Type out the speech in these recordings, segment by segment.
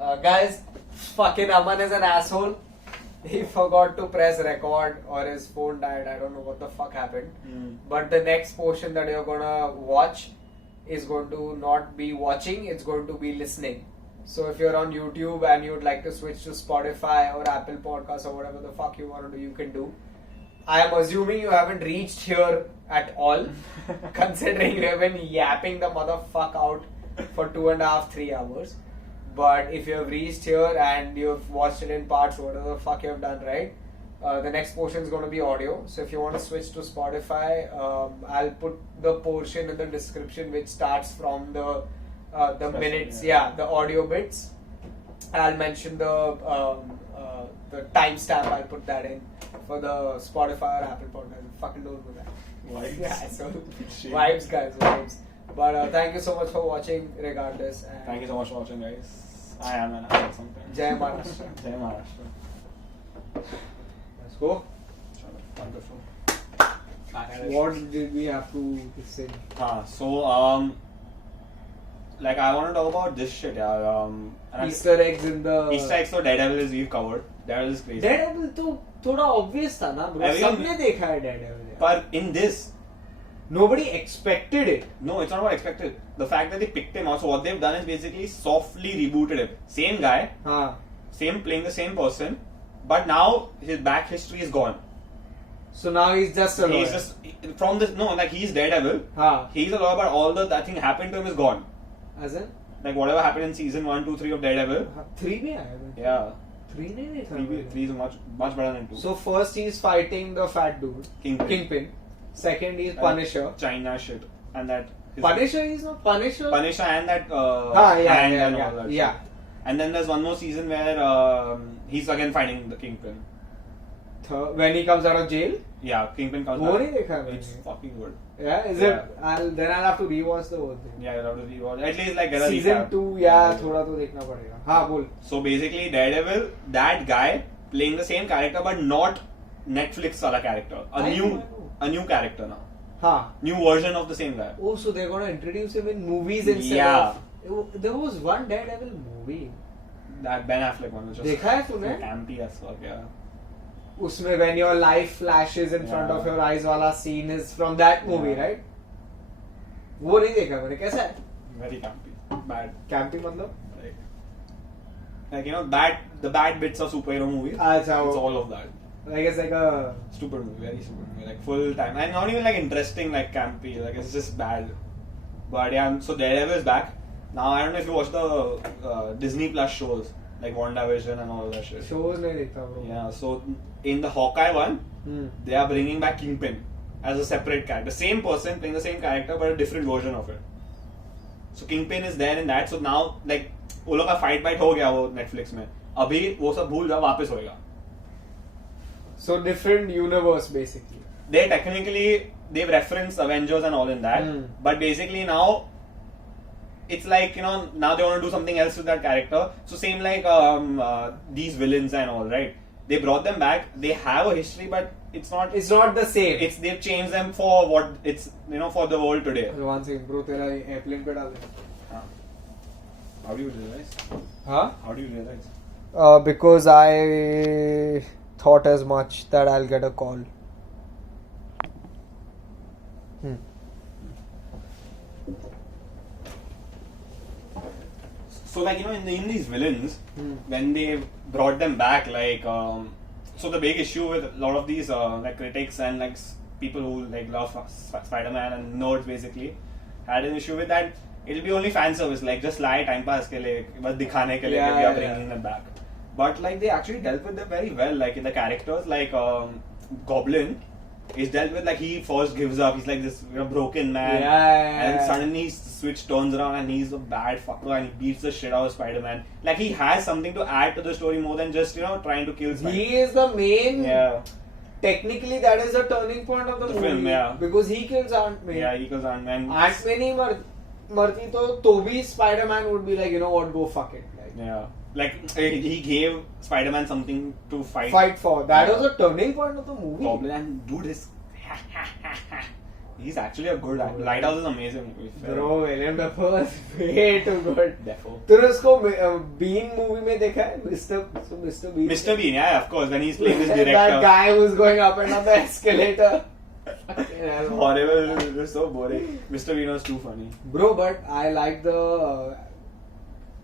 Guys, fucking Aman is an asshole. He forgot to press record or his phone died. I don't know what the fuck happened. But the next portion that you're gonna watch is going to not be watching, it's going to be listening. So if you're on YouTube and you'd like to switch to Spotify or Apple Podcasts or whatever the fuck you want to do, you can do. I am assuming you haven't reached here at all, considering you have been yapping the motherfucker out for 2.5, 3 hours. But if you have reached here and you've watched it in parts, whatever the fuck you have done, right? The next portion is going to be audio. So if you want to switch to Spotify, I'll put the portion in the description which starts from the minutes, the audio bits. I'll mention the timestamp. I'll put that in for the Spotify or Apple Podcast. Fucking don't do that. Vibes. Yeah, so vibes, guys, vibes. But thank you so much for watching, regardless. And Thank you so much for watching, guys. I am an asshole sometimes. Jai Maharashtra. Jai Maharashtra. Let's go. Wonderful. What did we have to say? Like I want to talk about this shit, yeah. Easter eggs in the. Easter eggs for Daredevil is we've covered. Daredevil is crazy. Daredevil तो थोड़ा obvious था ना bro. Everyone- सबने देखा है Daredevil. But in this, Nobody expected it. no, it's not what expected. The fact that they picked him out, so what they've done is basically softly rebooted him. Same guy, हाँ. playing the same person, but now his back history is gone. So now he's just a lawyer. He's just from this. No, like he's Daredevil. हाँ. He's a lawyer, but all that thing happened to him is gone. As in? Like whatever happened in season 1, 2, 3 of Daredevil. 3 में आया था. Yeah, 3 नहीं देखा. 3 is much better than 2. So first he's fighting the fat dude. Kingpin. Second he's Punisher. China shit, and that. Punisher is not Punisher. Punisher and that. Yeah, hand yeah, and yeah, all that. yeah. Shit. And then there's one more season where he's again fighting the Kingpin. When he comes out of jail. Yeah, Kingpin comes वो out. नहीं देखा मैंने. It's fucking good. Yeah, is Yeah. it? I'll have to rewatch the whole thing. Yeah, you'll have to rewatch. At least like get a Season recap. 2 yeah थोड़ा तो देखना पड़ेगा. हाँ बोल. So basically, Daredevil, that guy playing the same character, but not Netflix wala character. I know. A new character now. हाँ. New version of the same guy. Oh, so they're gonna introduce him in movies instead Yeah. of. There was one Daredevil movie. That Ben Affleck one, which was देखा है तूने? campy as fuck, yeah. उसमें when your life flashes in front Yeah. of your eyes वाला scene is from that movie, Yeah. right? वो नहीं देखा मैंने. कैसा है? Very campy. Bad. Campy मतलब? Like you know, the bad bits of superhero movies. अच्छा It's वो. all of that. Like it's like a. Stupid movie, very stupid movie. Like full time. And not even like interesting, like campy. Like it's just bad. But yeah, so Daredevil is back. Now I don't know if you watch the Disney Plus shows. Like WandaVision and all that shit. Shows नहीं देखता bro. Yeah, so in the Hawkeye one, Hmm. they are bringing back Kingpin as a separate character. Same person playing the same character but a different version of it. So Kingpin is there in that. So now like वो लोग का fight हो गया वो Netflix में. अभी वो सब भूल जाओ वापस होएगा. So different universe basically. They technically they've referenced Avengers and all in that, Hmm. but basically now it's like you know now they want to do something else with that character. So same like these villains and all, right? They brought them back. They have a history, but it's not. It's not the same. It's they've changed them for what it's for the world today. One second bro तेरा airplane पे डाल दे. How do you realize? हाँ? How do you realize? Because I thought as much that I'll get a call. So like in these villains, when they brought them back, like so the big issue with a lot of these like critics and like people who like love Spider-Man and nerds basically had an issue with that. It'll be only fan service, like just lie time pass के लिए, बस दिखाने के लिए we are bringing them back. But like they actually dealt with them very well. Like in the characters, like Goblin is dealt with like he first gives up. He's like this broken man, and suddenly his switch turns around and he's a bad fucker and he beats the shit out of Spider-Man. Like he has something to add to the story more than just trying to kill Spider-Man. He is the main. Yeah. Technically, that is the turning point of the movie. Film, yeah. Because he kills Aunt May. Yeah, he kills Ant-Man. Aunt May नहीं मरती तो भी Spider-Man would be like, you know what, go fuck it. Like, Yeah. Like he gave Spider-Man something to fight. Fight for. That Yeah. was a turning point of the movie. Goblin and dude is He's actually a good actor. Lighthouse is an amazing movie. Bro, William Dafoe was way too good. Dafoe. तूने उसको Bean movie में देखा है? Mr. Bean. Mr. Bean, yeah, of course. When he's playing this That director. guy who's going up and down the escalator. Horrible. It was so boring. Mr. Bean was too funny. Bro, but I like the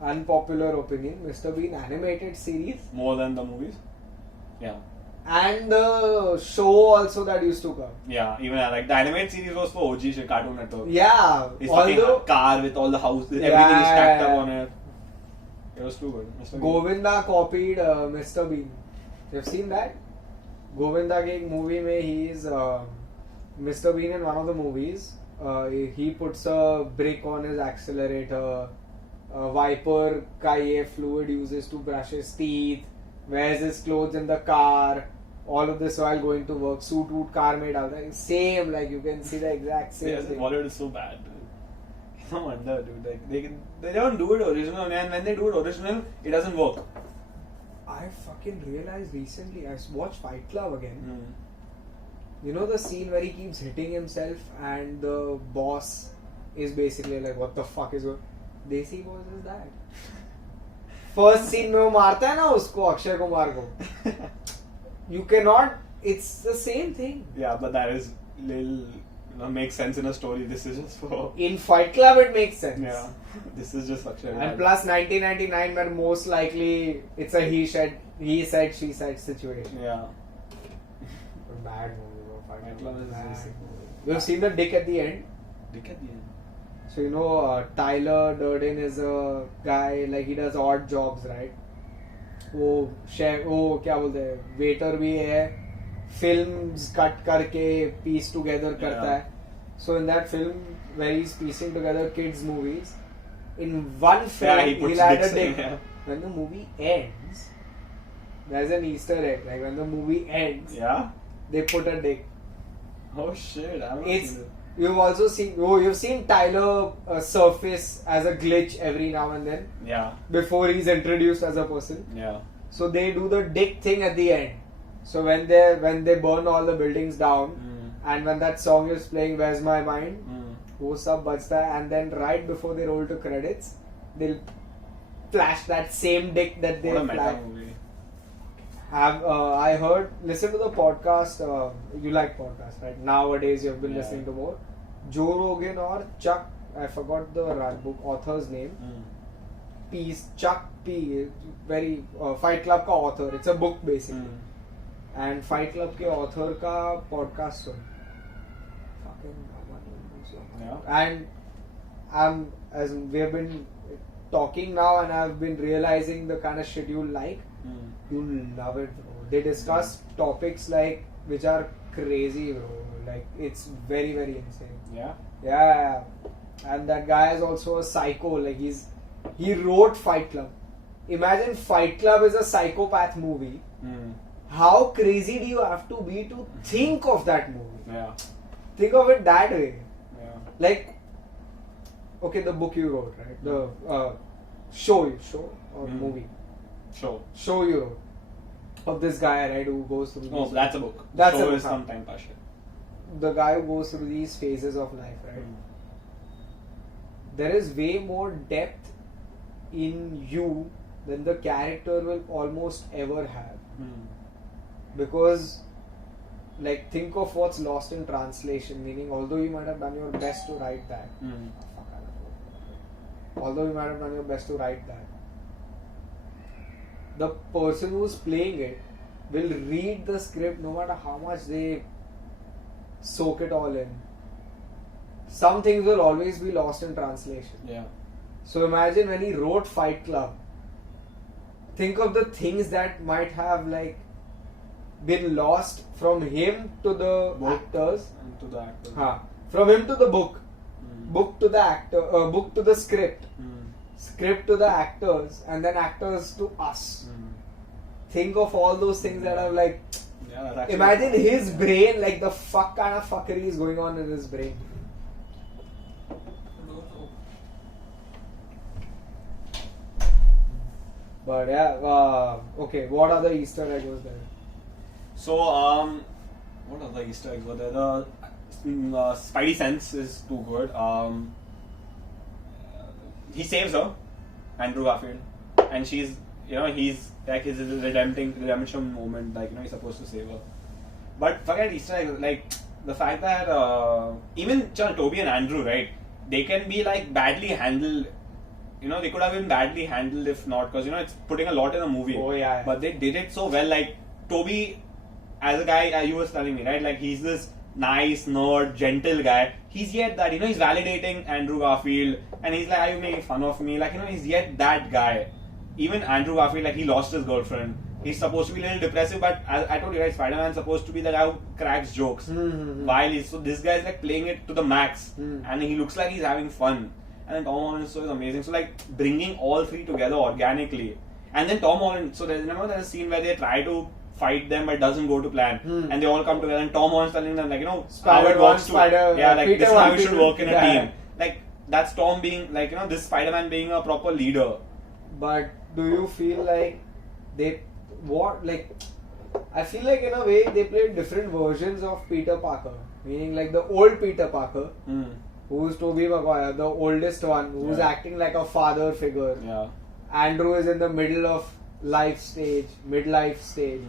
unpopular opinion. Mr. Bean animated series More than the movies. Yeah. and the show also that used to come. Yeah, even like the animated series was for OG shit, Cartoon Network. Yeah, It's fucking although a car with all the houses, Yeah, everything is stacked yeah, up yeah. on it. It was too good. Mr. Bean. Govinda copied Mr. Bean. You've seen that? Govinda के एक movie में he is Mr. Bean in one of the movies. He puts a brick on his accelerator. Viper का ये fluid uses to brush his teeth. Wears his clothes in the car. All of this while going to work. Suit woot car में डालता है. Same, like you can see the exact same Yes, thing. Bollywood is so bad. Dude. No wonder, dude. Like they don't do it original, and when they do it original, it doesn't work. I fucking realized recently. I watched Fight Club again. Mm. You know the scene where he keeps hitting himself and the boss is basically like, what the fuck is going? Desi boss is that. First scene में वो मारता है ना उसको अक्षय कुमार को. You cannot. It's the same thing. Yeah, but that is little makes sense in a story. This is just for In Fight Club it makes sense. yeah. This is just Akshay. And plus 1999 where most likely it's a he said, she said situation. Yeah. Bad movie, bro. Fight Club is Bad just- movie. You've seen the dick at the end. Look at the end. So you know Tyler Durden is a guy like he does odd jobs, right? वो क्या बोलते हैं waiter भी है films cut करके piece together करता है so in that film where is piecing together kids movies in one Yeah, film he puts he'll add a dicks in, dick yeah. when the movie ends there's an Easter egg like when the movie ends Yeah. they put a dick. Oh shit! I haven't It's seen it. you've also seen you've seen Tyler surface as a glitch every now and then Yeah. before he's introduced as a person. Yeah. So they do the dick thing at the end. So when they burn all the buildings down, and when that song is playing, "Where's My Mind," वो सब बजता है, and then right before they roll to credits, they'll flash that same dick that they What a meta flash. movie. Have I heard? Listen to the podcast. You like podcasts, right? Nowadays you've been Yeah. listening to more. Joe Rogan or Chuck. I forgot the book author's name. Chuck P. Very Fight Club का author. It's a book basically. And Fight Club के author का podcast soon. Fucking Yeah. And as we have been talking now, and I've been realizing the kind of shit you like. You'll love it, bro. They discuss topics like which are crazy, bro. Like it's very very insane. Yeah. Yeah, and that guy is also a psycho. Like he wrote Fight Club. Imagine Fight Club is a psychopath movie. How crazy do you have to be to think of that movie? Yeah. Think of it that way. Yeah. Like, okay, the book you wrote, right? The show or movie. Show you wrote of this guy, right, who goes through. Oh, these- that's a book. That's Show a is book. some time pass shit. The guy who goes through these phases of life, right? There is way more depth in you than the character will almost ever have. Because, like, think of what's lost in translation. Meaning, although you might have done your best to write that, although you might have done your best to write that, the person who's playing it will read the script no matter how much they soak it all in. Some things will always be lost in translation. Yeah. So imagine when he wrote Fight Club, think of the things that might have like been lost from him to the Book. actors. And to the actor. From him to the book. Book to the actor, book to the script. Script to the actors, and then actors to us. Think of all those things that are like. Yeah, that's actually- Imagine his brain, like the fuck kind of fuckery is going on in his brain. But yeah, okay. What other Easter egg was there? So, what other Easter eggs were there? Spidey sense is too good. He saves her, Andrew Garfield, and she's, he's like his redemption moment, like, he's supposed to save her. But forget Easter egg, like the fact that even Toby and Andrew, right, they can be like badly handled. They could have been badly handled if not, because it's putting a lot in a movie. Oh yeah. But they did it so well. Like Toby, as a guy, you were telling me, right? Like he's this nice, nerd, gentle guy. He's yet that, he's validating Andrew Garfield, and he's like, are you making fun of me? Like, he's yet that guy. Even Andrew Garfield, like, he lost his girlfriend. He's supposed to be a little depressive, but as I told you, right, Spider-Man's supposed to be the guy who cracks jokes. While so this guy's like playing it to the max, and he looks like he's having fun. And then Tom Holland is so amazing. So like bringing all three together organically, and then Tom Holland. So there's a scene where they try to fight them, but it doesn't go to plan, and they all come together. And Tom Holland's telling them, like, how it works like Peter, this is how we should work in a team. Like that's Tom being like, this Spider-Man being a proper leader. But do you feel like I feel like in a way they played different versions of Peter Parker, meaning like the old Peter Parker, who's Tobey Maguire, the oldest one, who's acting like a father figure. Yeah. Andrew is in the middle of midlife stage,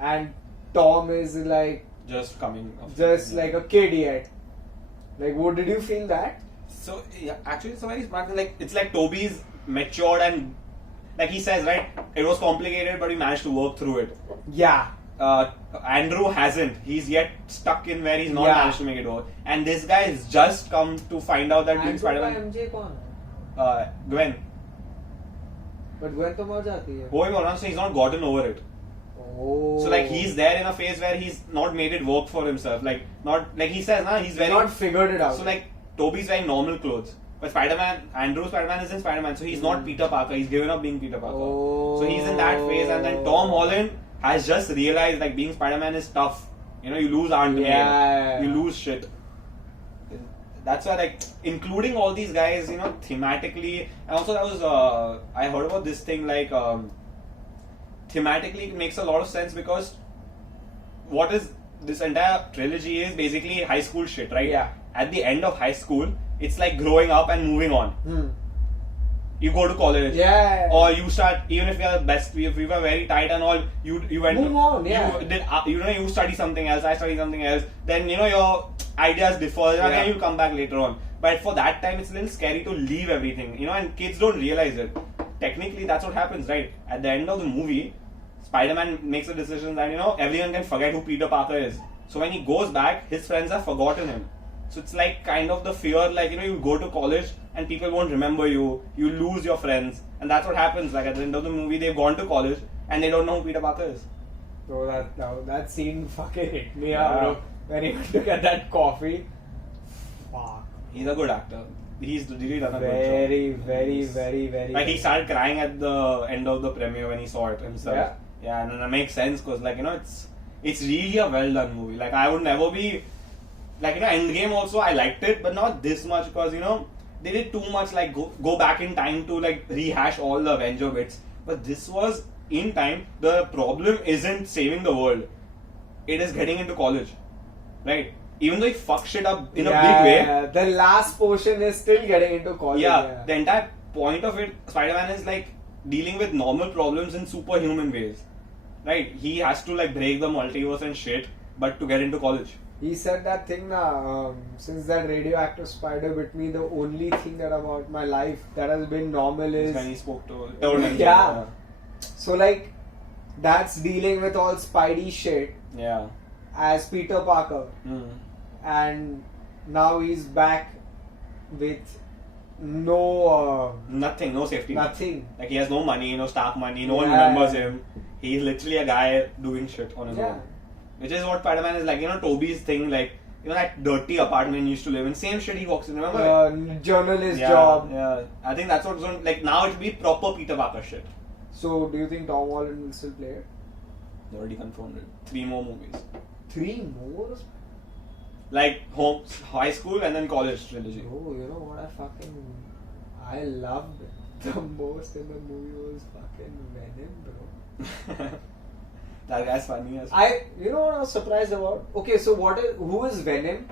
and Tom is like just coming of like a kid yet. Like, what did you feel that? So yeah, actually it's a very smart thing. Like it's like Toby's matured, and like he says, right, it was complicated but we managed to work through it. Yeah. Andrew hasn't. He's yet stuck in where he's not managed to make it work. And this guy has just come to find out that being Spider-Man. MJ कौन है? Gwen. But Gwen तो मर जाती है. Going on, so he's not gotten over it. Oh. So like he's there in a phase where he's not made it work for himself. Like not like he says, he's very not figured it out. So like Toby's wearing normal clothes. But Andrew Spider-Man isn't Spider-Man, so he's not Peter Parker. He's given up being Peter Parker. Oh. So he's in that phase, and then Tom Holland has just realized like being Spider-Man is tough. You lose Aunt May, you lose shit. That's why, like, including all these guys, thematically, and also that was I heard about this thing, like thematically it makes a lot of sense, because what is this entire trilogy is basically high school shit, right? Yeah. At the end of high school, it's like growing up and moving on. You go to college, or you start. Even if we are the best, if we were very tight and all, you went move on, you study something else, I study something else. Then your ideas differ, and then you come back later on. But for that time, it's a little scary to leave everything, and kids don't realize it. Technically, that's what happens, right? At the end of the movie, Spider-Man makes a decision that everyone can forget who Peter Parker is. So when he goes back, his friends have forgotten him. So it's like kind of the fear, like you go to college and people won't remember you, you lose your friends, and that's what happens. Like at the end of the movie, they've gone to college and they don't know who Peter Parker is. Bro, that scene fucking hit me up, bro. When he went to get that coffee. Fuck. He's a good actor. He's really done a good job. Very. Like he started crying at the end of the premiere when he saw it himself. Yeah, and that makes sense, because it's really a well done movie. Like I would never be. Like, Endgame also, I liked it, but not this much, because, they did too much, like, go back in time to, like, rehash all the Avenger bits. But this was in time. The problem isn't saving the world. It is getting into college. Right? Even though he fucks shit up in a big way. The last portion is still getting into college. Yeah, the entire point of it, Spider-Man is, like, dealing with normal problems in superhuman ways. Right? He has to, like, break the multiverse and shit, but to get into college. He said that thing since that radioactive spider bit me, the only thing that about my life that has been normal is when he spoke to yeah. So like that's dealing with all Spidey shit. Yeah. As Peter Parker. And now he's back with no nothing, no safety. Nothing. Like he has no money, no staff money, no one remembers him. He's literally a guy doing shit on his own. Which is what Spider-Man is like, Toby's thing, like, that dirty apartment he used to live in. Same shit he walks in, remember? Journalist job. Yeah, I think that's what's on, like, now it'll be proper Peter Parker shit. So, do you think Tom Holland will still play it? They already confirmed it. 3 more movies. 3 more? Like, high school and then college trilogy. Oh, you know what I loved the most in the movie was fucking Venom, bro. That guy's funny as You know what I was surprised about? Okay, so who is Venom?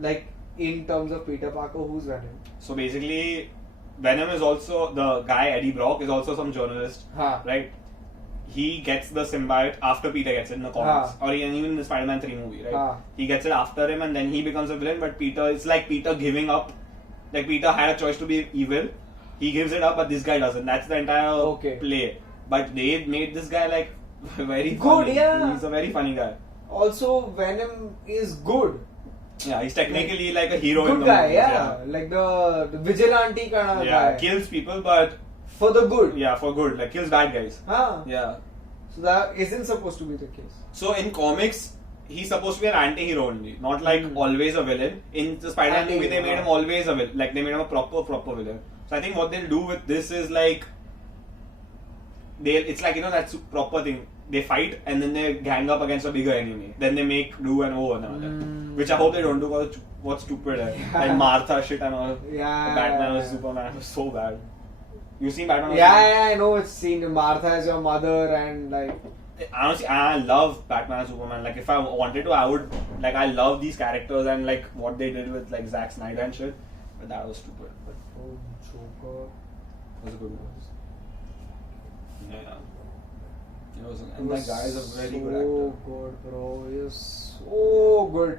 Like in terms of Peter Parker, who's Venom? So basically, Venom is also the guy Eddie Brock is also some journalist, right? He gets the symbiote after Peter gets it in the comics, or even in the Spider-Man 3 movie, right? He gets it after him, and then he becomes a villain. But it's like Peter giving up. Like Peter had a choice to be evil, he gives it up, but this guy doesn't. That's the entire play. But they made this guy like very funny. Good, yeah. He's a very funny guy. Also, Venom is good. Yeah, he's technically like a hero good in the guy, movies, yeah. Like the vigilante kind of guy. Kills people, but for the good. Yeah, for good. Like kills bad guys. Yeah. So that isn't supposed to be the case. So in comics, he's supposed to be an anti-hero only, not like always a villain. In the Spider-Man movie, they made him always a villain. Like they made him a proper villain. So I think what they'll do with this is like it's like, you know, that proper thing. They fight and then they gang up against a bigger enemy. Then they make do and O and all that. Which I hope they don't do because what's stupid. Like Martha shit and all. Batman or Superman was so bad. You seen Batman? Yeah, I know it's seen. Martha as your mother and like. Honestly, I love Batman and Superman. Like if I wanted to, I would. Like I love these characters and like what they did with like Zack Snyder and shit. But that was stupid. But Joker was a good one. Yeah. And that guy is a very good actor. So good, bro. He is so good.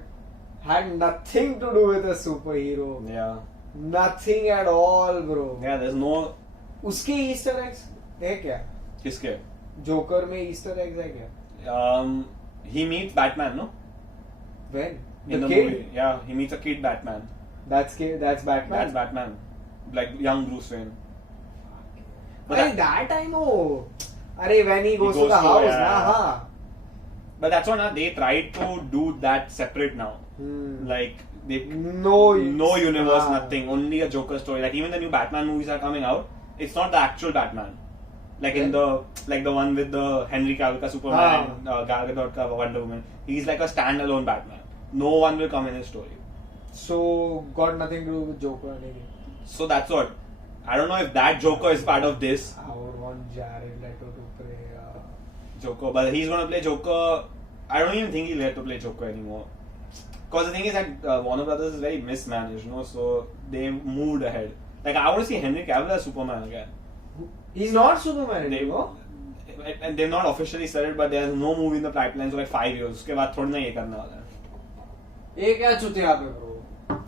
Had nothing to do with a superhero. Yeah. Nothing at all, bro. Yeah, there's no. उसके Easter eggs है क्या? किसके? Joker में Easter eggs है क्या? He meets Batman, no? When? In the kid? movie. Yeah, he meets a kid Batman. That's Batman? That's Batman. Like young Bruce Wayne. But that I know. When he goes to the house, yeah. But that's what they tried to do that separate now. Like no universe, nothing. Only a Joker story. Like even the new Batman movies are coming out. It's not the actual Batman. Like in the one with the Henry Cavill ka Superman, Gal Gadot ka Wonder Woman. He's like a standalone Batman. No one will come in his story. So got nothing to do with Joker or anything. So that's what. I don't know if that Joker is part of this. I would want Jared Leto to play Joker, but he's gonna play Joker. I don't even think he'll get to play Joker anymore. Because the thing is that Warner Brothers is very mismanaged, you know, so they moved ahead. Like I want to see Henry Cavill as Superman again. He's not Superman anymore. And they've not officially said it, but there's no movie in the pipeline for like 5 years. उसके बाद थोड़ी ना ये करने वाला है. ये क्या चुतिया पे bro?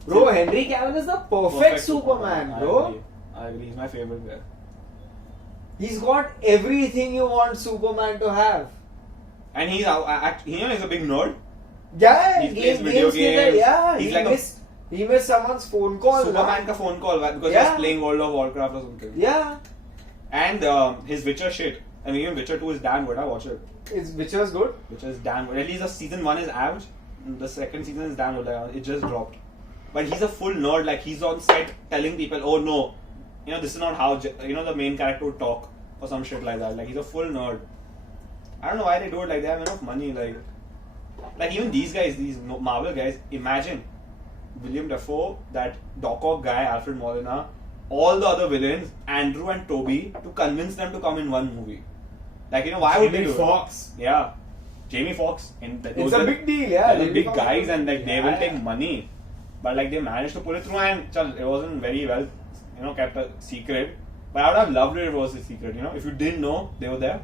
Bro, Henry Cavill is the perfect Superman, bro. I agree. He's my favorite guy. He's got everything you want Superman to have. And he's a big nerd. Yeah, he plays video games. Yeah, he's he missed someone's phone call. Superman ka phone call because he's playing World of Warcraft or something. Yeah. And his Witcher shit. I mean, even Witcher 2 is damn good. I watch it. Witcher's good? Witcher is damn good. At least the season 1 is average. The second season is damn good. It just dropped. But he's a full nerd. Like he's on set telling people, oh no, you know, this is not how the main character would talk or some shit like that. Like he's a full nerd. I don't know why they do it. Like they have enough money. Like even these guys, these Marvel guys. Imagine William Dafoe, that Doc Ock guy, Alfred Molina, all the other villains, Andrew and Toby, to convince them to come in one movie. Like, you know, why would they do Fox. it? Yeah. Jamie Foxx. It's a big deal, yeah. They're big guys and like they will take money. But like they managed to pull it through and it wasn't very well, kept a secret. But I would have loved it if it was a secret, if you didn't know they were there.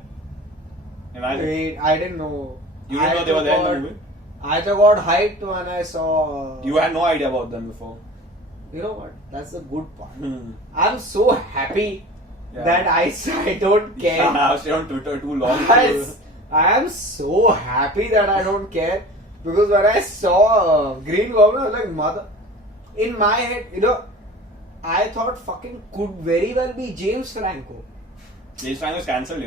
Imagine. Wait, I didn't know. You didn't know they were there in the movie? I just got hyped when I saw... You had no idea about them before. You know what? That's the good part. I'm so happy that I don't care. Yeah, I stayed on Twitter too long. I am so happy that I don't care. Because when I saw Green Goblin, I was like, mother... In my head, I thought fucking could very well be James Franco. James Franco is cancelled,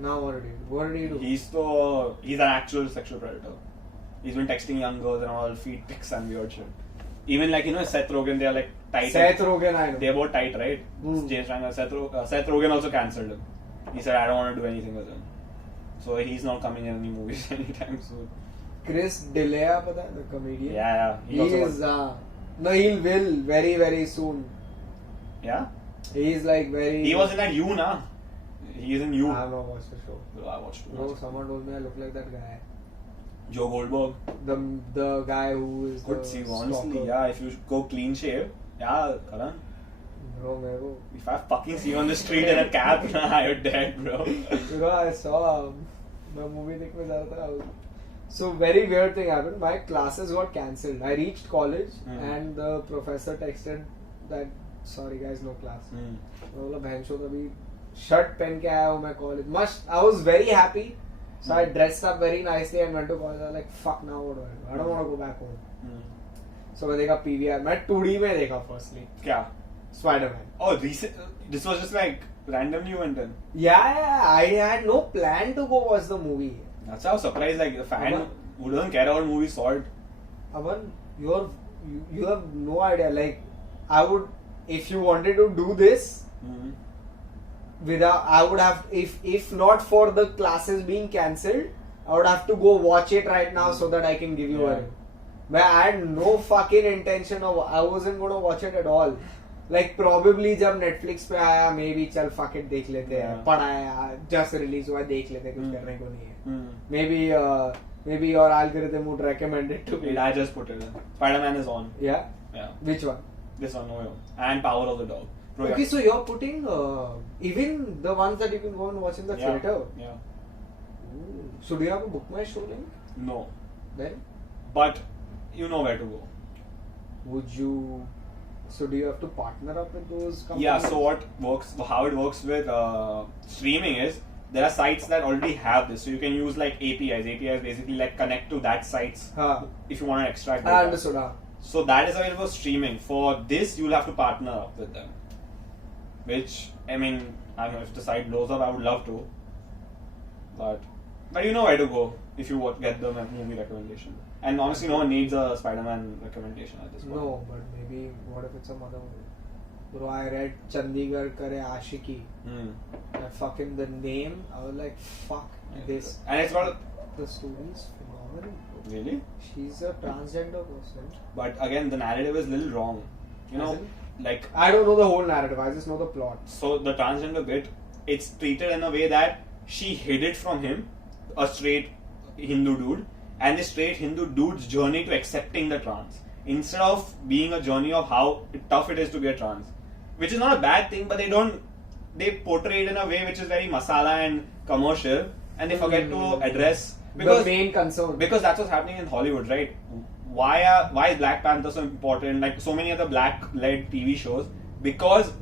Now what did he do? He's an actual sexual predator. He's been texting young girls and all, feed pics and weird shit. Even like, Seth Rogen, they are like tight. Seth Rogen, I know. They're both tight, right? James Franco, Seth Rogen also cancelled him. He said, I don't want to do anything with him. So he's not coming in any movies anytime soon. Chris D'Elia, the comedian? Yeah. He will very, very soon. Yeah? He's like very... He was in that You, na? He is in You. I have not watched the show. Bro, I watched it. Bro, someone told me I look like that guy. Joe Goldberg. The guy who is Could the see, honestly. stalker. Yeah, if you go clean shave. Yeah, Karan. Bro, मेरे को If I fucking see you on the street in a cab, you're dead, bro. Bro, I saw the movie देखने जा रहा था. So very weird thing happened. My classes got cancelled. I reached college and the professor texted that sorry guys, no class. मैं बोला बहन चोद अभी shirt पहन के आया हूँ मैं college. I was very happy. So I dressed up very nicely and went to college. I was like fuck now what do I do? I don't want to go back home. So मैं देखा PVR. मैं 2D में देखा firstly. क्या? Spider-Man. Oh, this was just like randomly you went in. Yeah, I had no plan to go watch the movie. That's how surprised like the fan Aman, who doesn't care about movies saw it. Aman, you have no idea. Like, I would, if you wanted to do this, I would have, if not for the classes being cancelled, I would have to go watch it right now so that I can give you a review. But I had no fucking intention of, I wasn't going to watch it at all. Like probably जब Netflix पे आया maybe चल fuck it देख लेते हैं पढ़ा है just release हुआ देख लेते हैं कुछ करने को नहीं है maybe your algorithm would recommend it to me. I just put it in. Spider-Man is on. Yeah? Yeah. Which one? This one, no. And Power of the Dog. Bro, Okay, so you're putting even the ones that you can go and watch in the theater. Yeah. Ooh. So do you have a book my show link? No. Then? But you know where to go. Would you? So do you have to partner up with those companies? Yeah, so how it works with streaming is there are sites that already have this. So you can use like APIs. APIs basically like connect to that sites if you want to extract data. I understood. So that is available for streaming. For this, you'll have to partner up with them. Which, I mean, I don't know, if the site blows up, I would love to. But you know where to go if you get the movie recommendation. And honestly, no one needs a Spider-Man recommendation at this point. No, but maybe what if it's some other movie? Bro, I read Chandigarh Kare Ashiki. That fucking the name, I was like, fuck this. And it's about the story is phenomenal. Really? She's a transgender person. But again, the narrative is a little wrong. You know, like I don't know the whole narrative. I just know the plot. So the transgender bit, it's treated in a way that she hid it from him, a straight Hindu dude, and the straight Hindu dude's journey to accepting the trans, instead of being a journey of how tough it is to be a trans, which is not a bad thing, but they portray it in a way which is very masala and commercial, and they forget to address the main concern. Because that's what's happening in Hollywood, right? Why is Black Panther so important? Like so many other black-led TV shows, because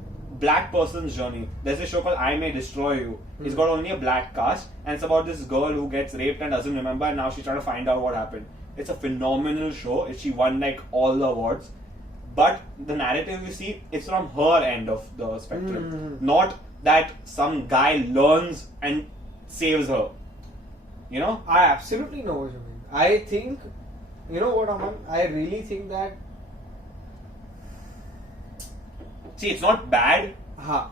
black person's journey. There's a show called I May Destroy You. It's got only a black cast, and it's about this girl who gets raped and doesn't remember, and now she's trying to find out what happened. It's a phenomenal show. She won like all the awards, but the narrative you see, it's from her end of the spectrum, not that some guy learns and saves her. You know? I absolutely know what you mean. I think, you know what, Aman? I really think that. See, it's not bad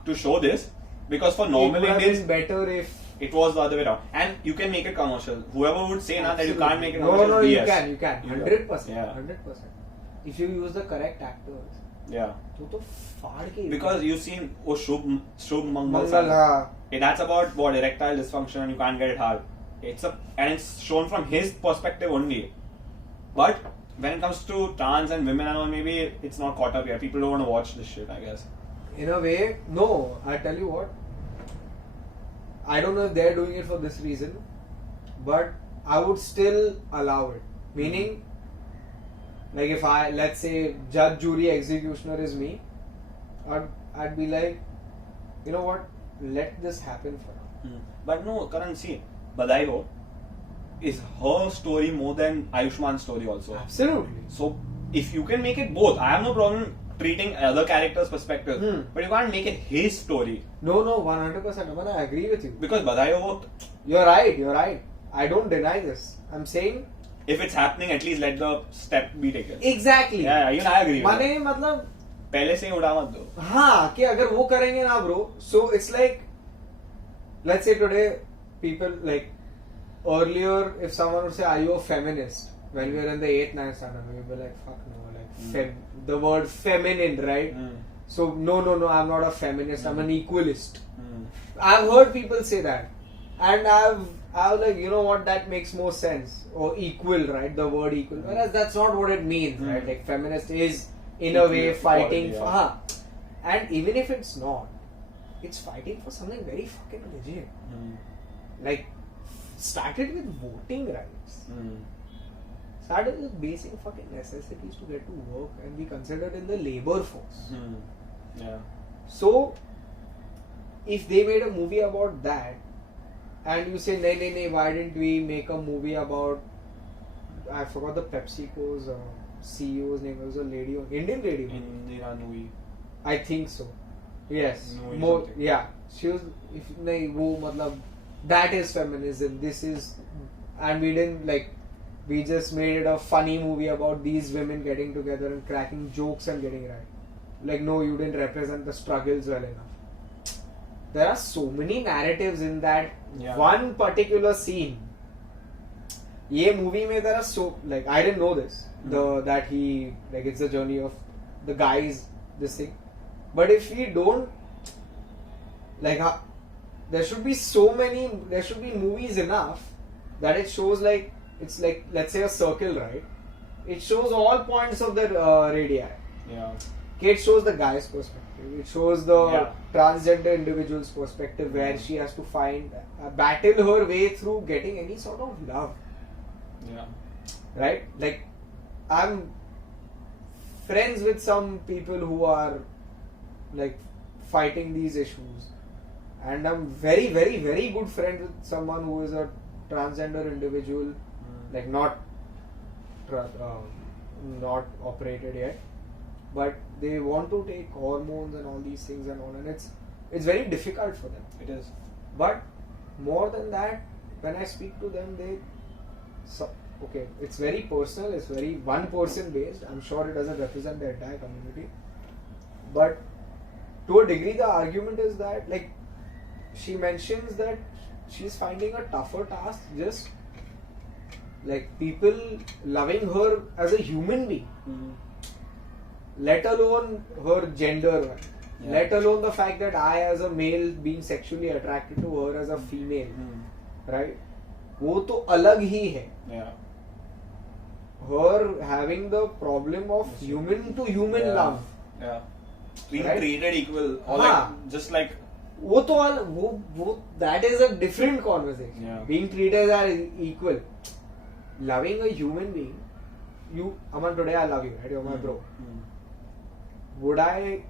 to show this, because for normal it would Indians, have been better if it was the other way around. And you can make it commercial. Whoever would say now that you can't make it no, commercial, you BS. can. 100%. Yeah. 100%. If you use the correct actors. Yeah. तो फाड़ के Because you've seen Shubh Mangal. Mangal, That's about what erectile dysfunction and you can't get it hard. And it's shown from his perspective only. But when it comes to trans and women and all, maybe it's not caught up yet. People don't want to watch this shit, I guess. In a way, no. I tell you what. I don't know if they're doing it for this reason, but I would still allow it. Meaning, like if let's say, judge, jury, executioner is me, I'd be like, you know what? Let this happen for now. But no, Karan, see, Badai Ho is her story more than Ayushman's story also. Absolutely. So, if you can make it both, I have no problem treating other characters' perspective, but you can't make it his story. No, 100%. Aman, I agree with you. Because Badai Ho worked. You're right. I don't deny this. I'm saying, if it's happening, at least let the step be taken. Exactly. Yeah, even I agree. माने मतलब पहले से ही उड़ा मत दो. हाँ कि अगर वो करेंगे ना bro, so it's like, let's say today people like earlier if someone would say are you a feminist when we were in the 8th 9th standard we'd be like fuck no, like the word feminine, right? So no, I'm not a feminist, I'm an equalist. I've heard people say that, and I've like, you know what, that makes more sense, or equal, right? The word equal, whereas that's not what it means, right? Like feminist is in a way fighting for, and even if it's not, it's fighting for something very fucking legit. Like started with voting rights. Started with basic fucking necessities to get to work and be considered in the labor force. Yeah. So, if they made a movie about that, and you say, nay, why didn't we make a movie about, I forgot the PepsiCo's CEO's name, it was a lady, Indian lady. Indira Nooyi. I think so. Yes. Nooyi More, something. yeah. She was, if nahi, wo, matlab, that is feminism, this is, and we didn't like, we just made it a funny movie about these women getting together and cracking jokes and getting right. Like, no, you didn't represent the struggles well enough. There are so many narratives in that one particular scene. Ye movie mein there are so, like, I didn't know this. That he, like, it's the journey of the guys, this thing. But if we don't, like, there should be movies enough that it shows, like, it's like, let's say a circle, right? It shows all points of the radii. Yeah. It shows the guy's perspective. It shows the transgender individual's perspective, where she has to battle her way through getting any sort of love. Yeah. Right? Like, I'm friends with some people who are like fighting these issues, and I'm very, very, very good friend with someone who is a transgender individual, like not operated yet, but they want to take hormones and all these things and all, and it's very difficult for them. It is. But more than that, when I speak to them, okay, it's very personal, it's very one person based. I'm sure it doesn't represent the entire community, but to a degree the argument is that, like, she mentions that she's finding a tougher task just like people loving her as a human being, let alone her gender, let alone the fact that I as a male being sexually attracted to her as a female, right? वो तो अलग ही है. Yeah. Her having the problem of human to human love. Yeah. Being Right? treated equal, or like just like. वो तो that is a different conversation. Yeah. Being treated as equal, loving a human being. Aman, today I love you, right? You're my bro. Would I,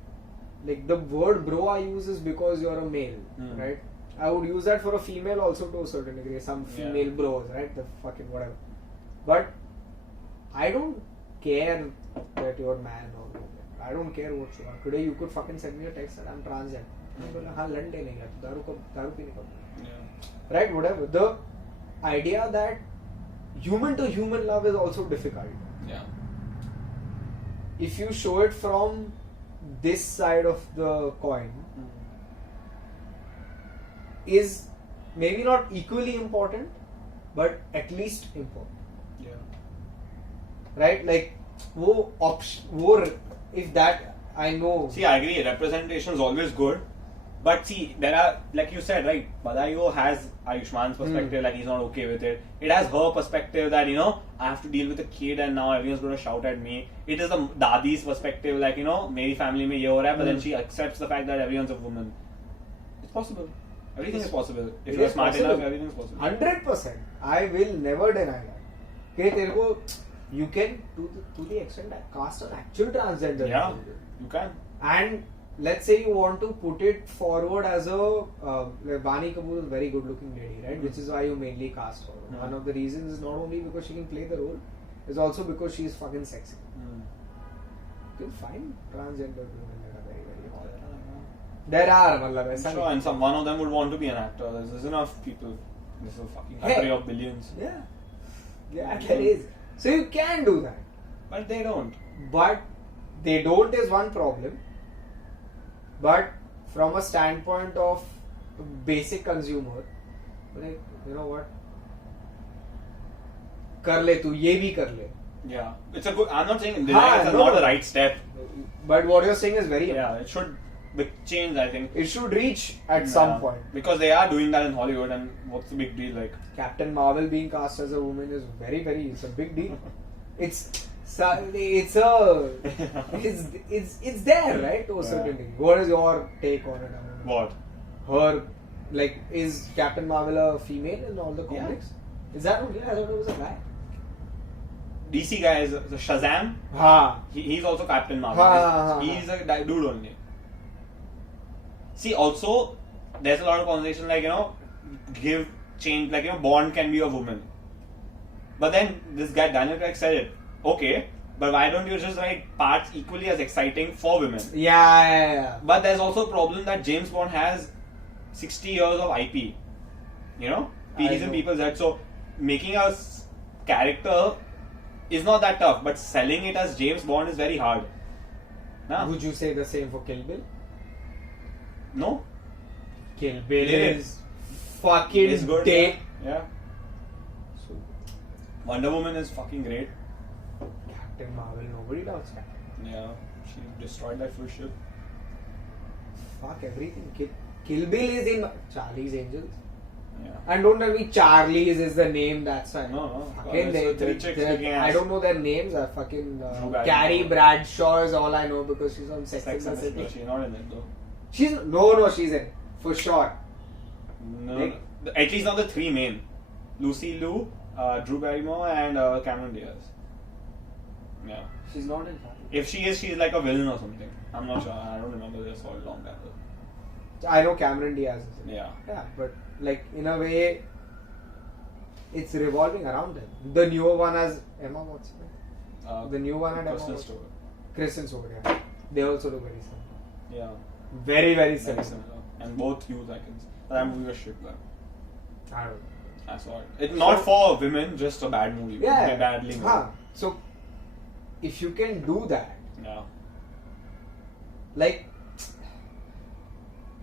like, the word bro I use is because you're a male, right? I would use that for a female also to a certain degree. Some female bros, right? The fucking whatever. But I don't care that you're man or woman. I don't care what you are. Today you could fucking send me a text that I'm transgender. I'm going to हाँ लड़ने नहीं गया दारू पीने का, right? Whatever. The idea that human to human love is also difficult. Yeah. If you show it from this side of the coin, is maybe not equally important, but at least important. Yeah. Right? Like, if that, I know. See, I agree. Representation is always good. But see, there are, like you said, right? Badayu has Ayushman's perspective, like he's not okay with it. It has her perspective that, I have to deal with a kid and now everyone's going to shout at me. It is the Dadi's perspective, like, my family mein ye ho raha hai, but then she accepts the fact that everyone's a woman. It's possible. Everything is possible. If you're smart enough, everything is possible. 100%. I will never deny that. Okay, तेरे को, you can, to the extent that cast an actual transgender. Yeah, you can. And let's say you want to put it forward as a Bani Kapoor is a very good looking lady, right? Which is why you mainly cast her. One of the reasons is not only because she can play the role, is also because she is fucking sexy. You'll find transgender women that are very, very hot. There are, matlab, aisa Sure, and one of them would want to be an actor. There's enough people. This is a fucking country of billions. Yeah. Yeah, there is. So you can do that. But they don't. But they don't is one problem. But from a standpoint of basic consumer, like, you know what? Kar le tu, ye bhi kar le. Yeah. It's a good, I'm not saying it's not the right step. But what you're saying is very Yeah, it should big change, I think. It should reach at some point. Because they are doing that in Hollywood, and what's the big deal? Like, Captain Marvel being cast as a woman is it's a big deal. It's there, right? To a certain degree. What is your take on it? what? Her, like, is Captain Marvel a female in all the comics? Is that okay? I thought it was a guy. DC guy is the Shazam. Ha. He's also Captain Marvel. He's a dude only. See, also, there's a lot of conversation like, change, like, Bond can be a woman. But then this guy, Daniel Craig, said it. Okay, but why don't you just write parts equally as exciting for women? Yeah. But there's also a problem that James Bond has 60 years of IP. He's in people's head. So, making a character is not that tough, but selling it as James Bond is very hard. Nah. Would you say the same for Kill Bill? No? Kill Bill It is fucking It's good. dead. Yeah. So, Wonder Woman is fucking great. Captain Marvel, nobody loves Captain. Yeah. She destroyed that first ship. Fuck everything. Kill Bill is in Charlie's Angels. Yeah. And don't tell me Charlie's is the name, that's why. No. Fucking It's the three chicks kicking I ass. don't know their names. I fucking Drew Barrymore. Carrie Bradshaw is all I know because she's on Sex and the City. She's not in it though. She's in for sure. No. Like- At least not the three main. Lucy Liu, Drew Barrymore, and Cameron Diaz. Yeah. She's not in Charlie. If she is, she's like a villain or something. I'm not sure. I don't remember this for a long time though. I know Cameron Diaz is in. Yeah. Yeah, but like in a way, it's revolving around them. The newer one has Emma Watson. The new one had Emma Kristen Watson. Stewart. Kristen Stewart. Yeah. They also look very similar. Yeah. Very Very similar. similar. And both Hugh Jackmans. But that movie was shit, man. I don't know. I saw it. It's not for women, just a bad movie. Yeah. Badly made. Huh. So, if you can do that, Yeah. like,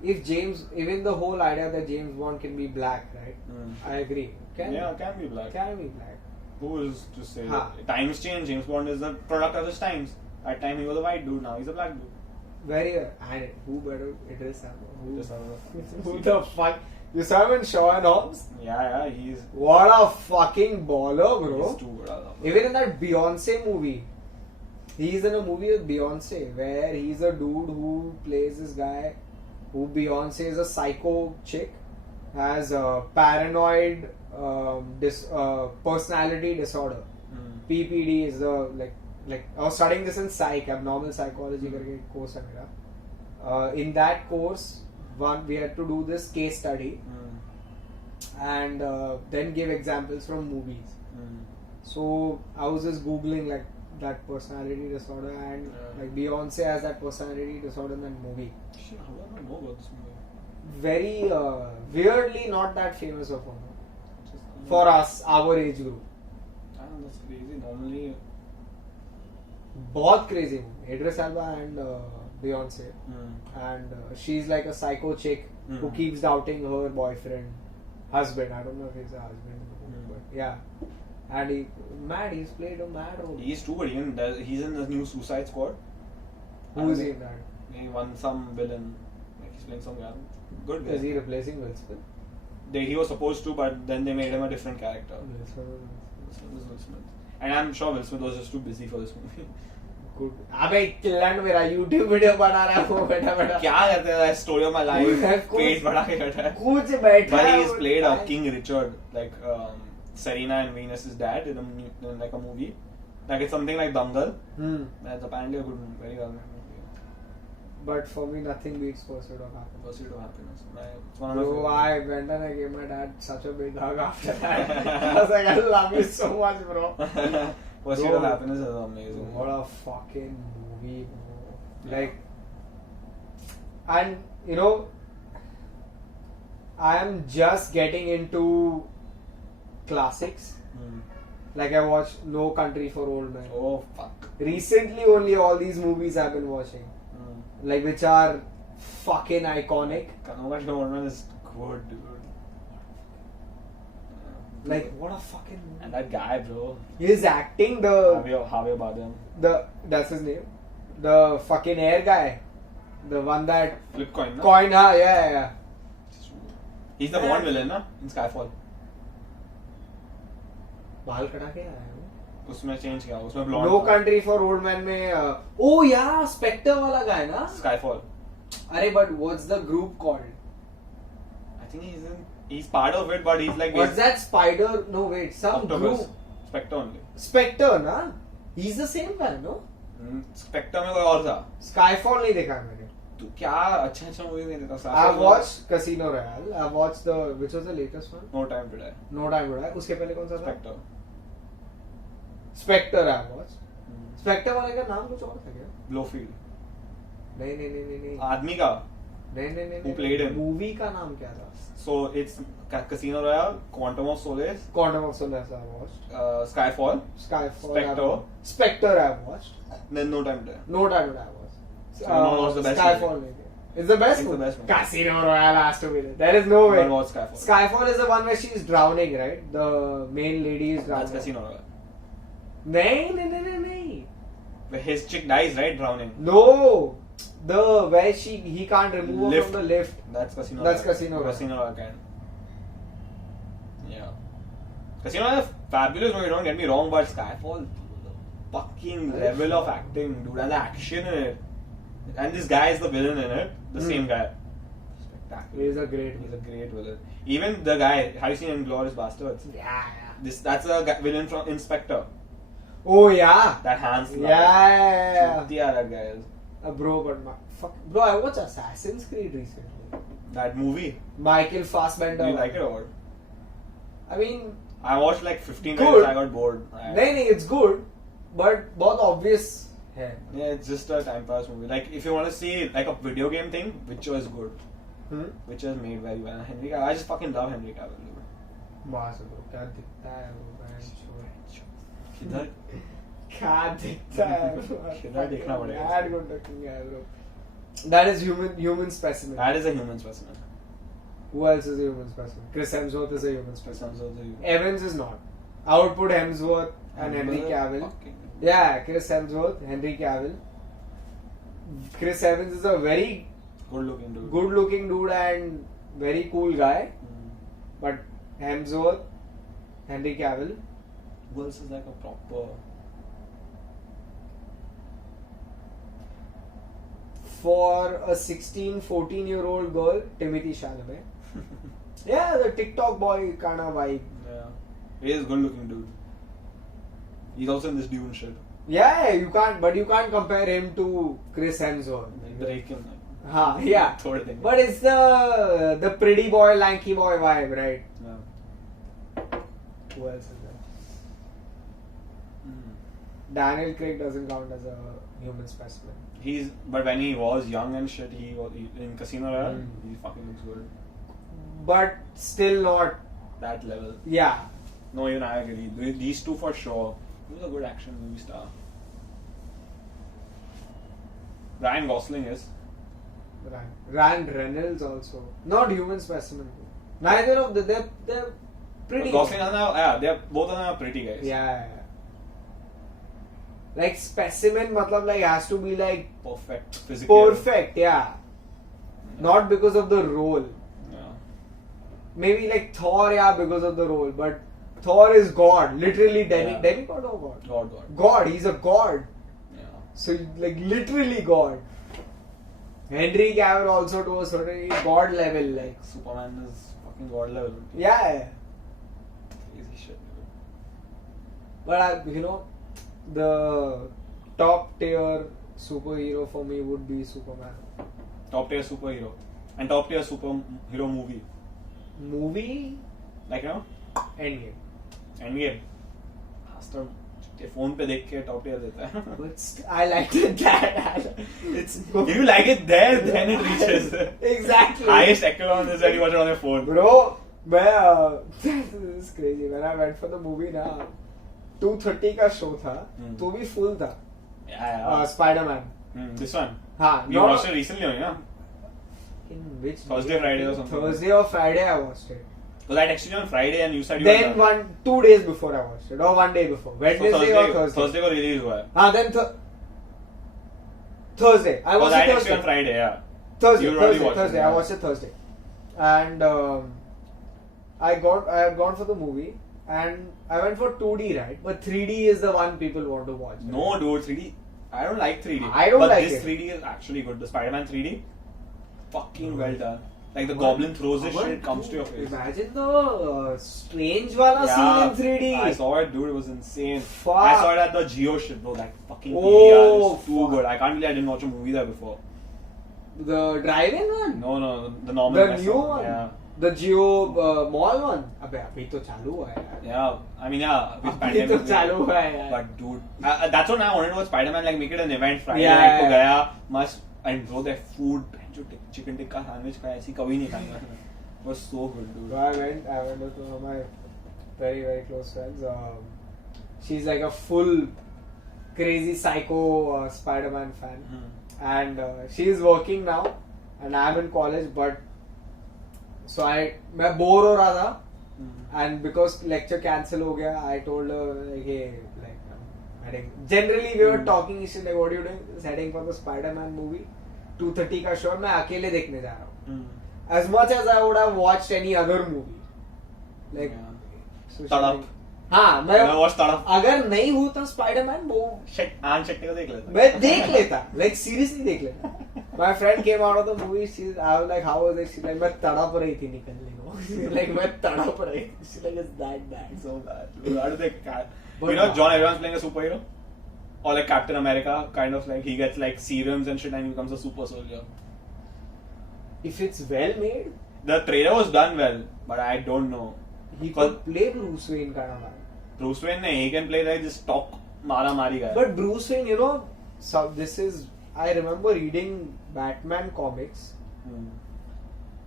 even the whole idea that James Bond can be black, right? I agree. Can be black. Can be black. Who is to say Huh. that? Times change. James Bond is the product of his times. At time he was a white dude, now he's a black dude. Very, and who better? Idris Elba. Just another Who the fuck? You saw him in Shaw and Hobbs? Yeah, he's What a fucking baller, bro. he's too good. I love him. Even in that Beyonce movie, he's in a movie with Beyonce where he's a dude who plays this guy who Beyonce is a psycho chick, has a paranoid personality disorder. PPD is the like I was studying this in psych, abnormal psychology करके course है मेरा. In that course, we had to do this case study and then give examples from movies. So I was just googling like that personality disorder and like Beyonce has that personality disorder in that movie. Shit, how do I not know about this movie? Very weirdly not that famous of one for us, our age group. Damn, that's crazy. Normally, बहुत crazy movie. Idris Elba and Beyonce, and she's like a psycho chick who keeps doubting her husband. I don't know if he's a husband, but yeah. And he's played a mad role. he's too good. He's in the new Suicide Squad. Who is he in that? He won some villain. Like he's playing some guy. Good guy. Is he replacing Will Smith? He was supposed to, but then they made him a different character. Will Smith. And I'm sure Will Smith was just too busy for this movie. Good. अबे किल्लन मेरा YouTube video बना रहा है वो बैठा बैठा. क्या करते हैं? Story of my life. पेट बढ़ा के बैठा है. कुछ बैठा But है he's वो played guy. King Richard, like Serena and Venus's dad in like a movie. Like it's something like Dangal. That's apparently a good movie, very well made movie. But for me, nothing beats Pursuit of Happiness. Pursuit of Happiness. It's one of my So favorites. I went and I gave my dad such a big hug after that. I was like, I love you so much, bro. Pursuit Bro, of Happiness is amazing. What a fucking movie, bro. Like, and you know, I am just getting into classics. Like I watched No Country for Old Men. Oh fuck. Recently, only all these movies I've been watching, like which are fucking iconic. Kanoga Showman is good, dude. Like what a fucking movie. And that guy, bro. His acting, Javier Bardem. that's his name. The fucking air guy. The one that Flip coin, na? coin, huh? Yeah. He's the Bond villain, na? In Skyfall. बाल कटा के आया है उसमें change किया, उसमें blonde no था. Country for old man में ओ या स्पेक्टर वाला गाय ना Skyfall. अरे but what's the group called I think he's part of it, but he's like what's that spider no wait some Octopus. Group Spectre only. Spectre ना ही is the same guy no Spectre में कोई और था. Skyfall नहीं देखा मैंने तू क्या अच्छा मूवी नहीं देता. I watched Casino Royale. I watched which was the latest one? No Time to Die. No Time to Die. उसके पहले कौन सा था? Spectre. Spectre I watched. Spectre वाले का नाम कुछ और था क्या? Blofeld. नहीं. आदमी का. नहीं. Who played him? मूवी का नाम क्या था? So it's Casino Royale, Quantum of Solace, Quantum of Solace I watched. Skyfall, Skyfall. Spectre. Spectre I watched. then No Time to Die. No Time to Die I watched. So you know what's the best Skyfall movie? maybe. It's the best It's the movie. best movie. Casino Royale has to be there. There is no way. But what's Skyfall? Skyfall is the one where she's drowning, right? The main lady is drowning. That's Casino Royale. नहीं. Where his chick dies, right? Drowning. No, the where he can't remove her Lift. from the lift. That's Casino That's Royale. Casino Royale. Casino Royale can. Yeah. Casino Royale is fabulous movie, don't get me wrong, but Skyfall, the fucking level of acting, dude, and the action in it. And this guy is the villain in it, the same guy. Spectacular. He is a great. He's a great villain. Even the guy, have you seen Inglourious Bastards? Yeah. That's a villain from Inspector. Oh yeah. That Hans. Yeah. Yeah, that guy is. Bro, but bro, I watched Assassin's Creed recently. That movie. Michael Fassbender. Do you like it or what? I mean, I watched like 15 Good. minutes. I got bored. नहीं, it's good, but बहुत obvious है. Yeah, it's just a time pass movie. Like if you want to see like a video game thing, Witcher is good. Witcher is made very well. Henry Cavill, I just fucking love Henry Cavill. Mass bro, क्या दिखता है वो किधर क्या दिखता है किधर देखना पड़ेगा. Mad good looking guy, bro. That is human specimen. That is a human specimen. Who else is a human specimen? Chris Hemsworth is a human specimen. Specimens of the human. Evans is not. I would put Hemsworth and Henry Cavill. Fucking- Yeah, Chris Hemsworth, Henry Cavill. Chris Evans is a very Good looking dude. good looking dude and very cool guy. Mm. But Hemsworth, Henry Cavill. Who else is like a proper? For a 16-14-year-old girl, Timothy Chalamet. Yeah, the TikTok boy kind of vibe. Yeah. He is good looking dude. He's also in this Dune shit. Yeah, you can't compare him to Chris Hemsworth. Like Draken. Ha, yeah. Third thing. But it's the pretty boy, lanky boy vibe, right? Yeah. Who else is there? Mm. Daniel Craig doesn't count as a human specimen. But when he was young and shit, he was in Casino Royale. Mm. He fucking looks good. But still not, That level. yeah. No, even I agree. These two for sure. He was a good action movie star. Ryan Gosling is. Ryan Reynolds also. Not human specimen. Neither of them, they're pretty. Gosling and they're both of them are pretty guys. Yeah. Like specimen, matlab like has to be like Perfect. Physical. perfect, yeah. Not because of the role. Yeah. Maybe like Thor, yeah, because of the role. But Thor is God, literally Yeah. demigod or God? God. God, he's a god. Yeah. So like literally God. Henry Cavill also to a certain God level, like Superman is fucking god level. yeah. Crazy shit. Dude. But the top tier superhero for me would be Superman. Top tier superhero. And top tier superhero movie. Movie Like, you know? Endgame. Endgame. Master. phone पे देख के top tier देता है. But I liked it that. It's if you like it there, then it reaches Exactly. highest echelon is when you watch it on your phone. Bro, this is crazy. When I went for the movie ना 2:30 का show था, तो भी full था. Yeah. Spider-Man. This one. हाँ. You watched it recently only, na? In which Thursday, day? Friday or something. Thursday or Friday I watched it. Because I texted you on Friday and you said you Then were 2 days before I watched it, or 1 day before. Wednesday or Thursday. Thursday को release हुआ है. Then Thursday. I watched it next Thursday. on Friday, yeah. Thursday. You already Thursday. watched it, Thursday. yeah. I watched it Thursday, and I had gone for the movie, and I went for 2D, right? But 3D is the one people want to watch. Right? No, dude, 3D. I don't like 3D. I don't but like this it. 3D is actually good. The Spider-Man 3D, fucking well done. Like the Goblin throws his shit, it comes to your face. Imagine the strange wala scene in 3D. I saw it, dude. It was insane. Fuck. I saw it at the Geo shit, bro. That fucking Oh, PVR is too fuck. good. I can't believe I didn't watch a movie there before. The drive-in one. No, the normal. The best new one. one. Yeah. The Geo mall one. अबे अभी तो चालू हुआ है यार. Yeah, I mean, yeah, with अभी pandemic. तो चालू हुआ है यार. But dude, that's what I wanted to watch Spider-Man. Like, make it an event. Friday Yeah, night को yeah. गया, must and bro, that food, जो chicken tikka sandwich का ऐसी कभी नहीं खाएंगा. It was so good, dude. So I went with one of my very very close friends. She's like a full crazy psycho Spider-Man fan, and she is working now, and I'm in college. But so मैं bore हो रहा था, and because lecture cancel हो गया, I told her like, hey, like I'm heading. Generally we were talking. She's like, what are you doing? Just heading for the Spider-Man movie. 2:30 का show. मैं अकेले देखने जा रहा हूँ. As much as I would have watched any other movie, like so she Tadap. like- हाँ मैं I watched Tadap. अगर नहीं होता स्पाइडरमैन वो आन शेट्टी को देख लेता. मैं देख लेता, like seriously देख लेता. My friend came out of the movie. I was like, how was it? She's like, मैं तड़प रही थी निकलने को. She's like, मैं तड़प रही थी. She's like, it's that bad. So bad. Dude, how do they But you know, no. John Evans playing a superhero? Or like Captain America, kind of like he gets like serums and shit and he becomes a super soldier. If it's well made, The trailer was done well, but I don't know. he Cause could play Bruce Wayne kind of man. Bruce Wayne, he can play like this talk mara-mari guy. But Bruce Wayne, you know, so this is, I remember reading Batman comics. Hmm.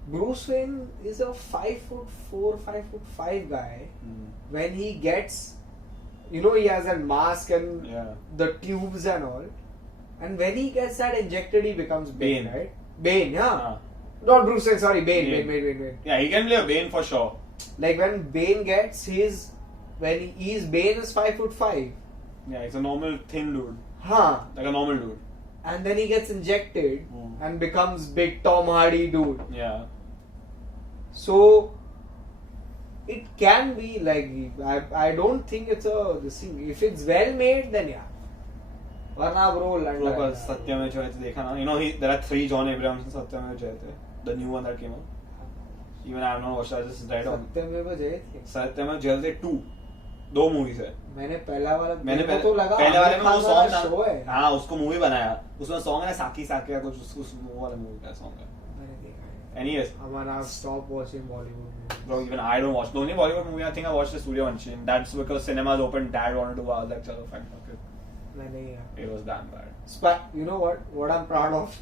Bruce Wayne is a 5'4", 5'5" guy. Hmm. When he gets, you know, he has that mask and Yeah. the tubes and all. And when he gets that injected, he becomes Bane, Bane. right? Bane, yeah. Ah. Not Bruce Wayne, sorry, Bane. Bane. Yeah, he can play a Bane for sure. Like when Bane gets his, when he's Bane is 5'5". Yeah, he's a normal thin dude. Huh. Like a normal dude. And then he gets injected Hmm. and becomes big Tom Hardy dude. Yeah. So it can be like, I don't think it's a this thing. If it's well made, then yeah. Varna bro, Look, Satyam Jayate dekha na. You know, there are 3 John Abrams in Satyam Jayate. The new one that came out. Even I have not watched it. I just read on. सत्यमेव जयते. Satyam Jayate 2. 2 movies है. मैंने पहला वाला मैंने मेरे को तो लगा पहले वाले में वो आमिर खान सॉन्ग वाला शो है. था. हाँ, उसको मूवी बनाया. उसमें सॉन्ग है ना, साकी साकी का कुछ उस वो वाला मूवी का सॉन्ग है. मैंने देखा है. Anyways, Aman, I've stopped watching Bollywood movies. bro, even I don't watch. The only Bollywood movie I think I watched is Suryavanshi. And that's because cinemas open. Dad wanted to watch. I was like, chalo, fine, fuck it. मैंने यार. It was damn bad. You know what? What I'm proud of?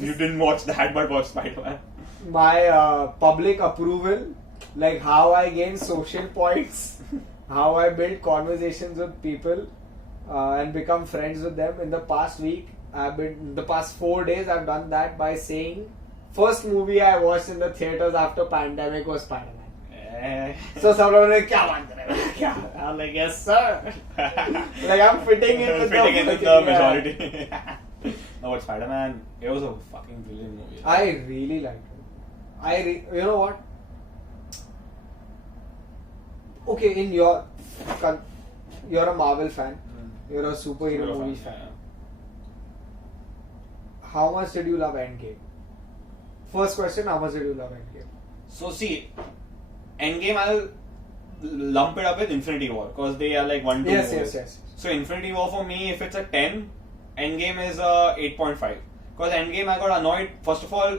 You didn't watch that, but watched Spider-Man. My public approval, like how I gain social points, how I build conversations with people and become friends with them. In the past week, the past 4 days, I've done that by saying, first movie I watched in the theaters after pandemic was Spider-Man. So सब लोगों ने क्या बात कर रहे हैं क्या? I'm like, yes sir. Like I'm fitting in with Fitting in with the fucking- majority. No, but Spider-Man, it was a fucking brilliant movie. I really liked it. You know what? Okay, you're a Marvel fan. You're a superhero movie fan. How much did you love Endgame? First question, how much did you love Endgame? So see, Endgame I'll lump it up with Infinity War because they are like 1-2 Yes, movies. yes. So Infinity War for me, if it's a 10, Endgame is a 8.5. Because Endgame I got annoyed. First of all,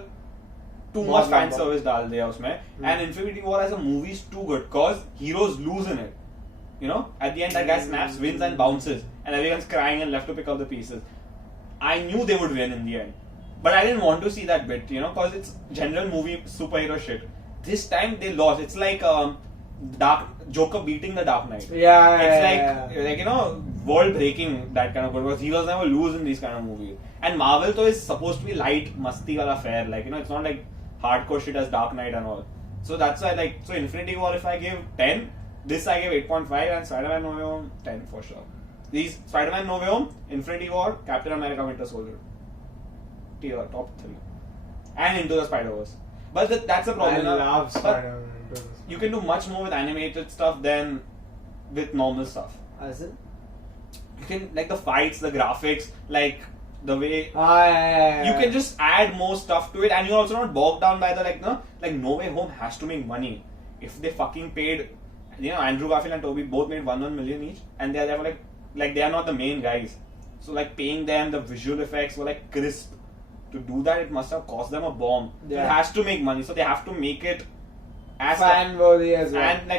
too much fan service डाल दिया उसमें. And Infinity War as a movie is too good because heroes lose in it. You know, at the end that guy snaps, wins and bounces, and everyone's crying and left to pick up the pieces. I knew they would win in the end, but I didn't want to see that bit, you know, because it's general movie superhero shit. This time they lost. It's like Joker beating the Dark Knight. Yeah, It's like you know, world breaking that kind of good because heroes never lose in these kind of movies. And Marvel though is supposed to be light, masti wala fair. Like you know, it's not like hardcore shit as Dark Knight and all. So that's why so Infinity War if I give 10, this I give 8.5 and Spider-Man no 10 for sure. These Spider-Man No Way Home, Infinity War, Captain America Winter Soldier. Tier top 3. And Into the Spider-Verse. But that's the problem. I love But Spider-Man. you can do much more with animated stuff than with normal stuff. As in? You can, like the fights, the graphics, like the way Yeah. you can just add more stuff to it, and you're also not bogged down by the like No Way Home has to make money. If they fucking paid, Andrew Garfield and Toby both made 1 million each, and they were like they are not the main guys, so like paying them, the visual effects were like crisp. To do that, it must have cost them a bomb. Yeah. It has to make money, so they have to make it as fan-worthy as well. and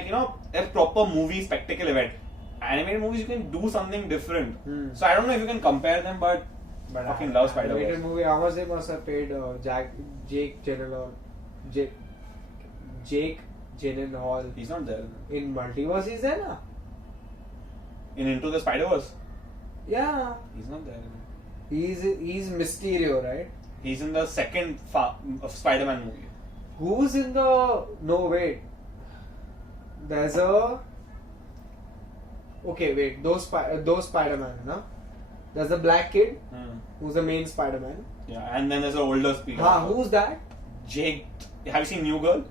a proper movie spectacle event. Animated movies, you can do something different. So I don't know if you can compare them, but fucking love Spider-Verse. Animated movie, how much they must have paid Jake Gyllenhaal. Jake Gyllenhaal. He's not there. In Multiverse, he's there na? In Into the Spider-Verse, Yeah. he's not there. He's Mysterio, right? He's in the second Spider-Man movie. Who's in the... No, wait. There's a... Okay, wait. Those Spider-Man, no? There's the black kid, who's the main Spider-Man. Yeah, and then there's an older Spider. Who's that? Jake. Have you seen New Girl?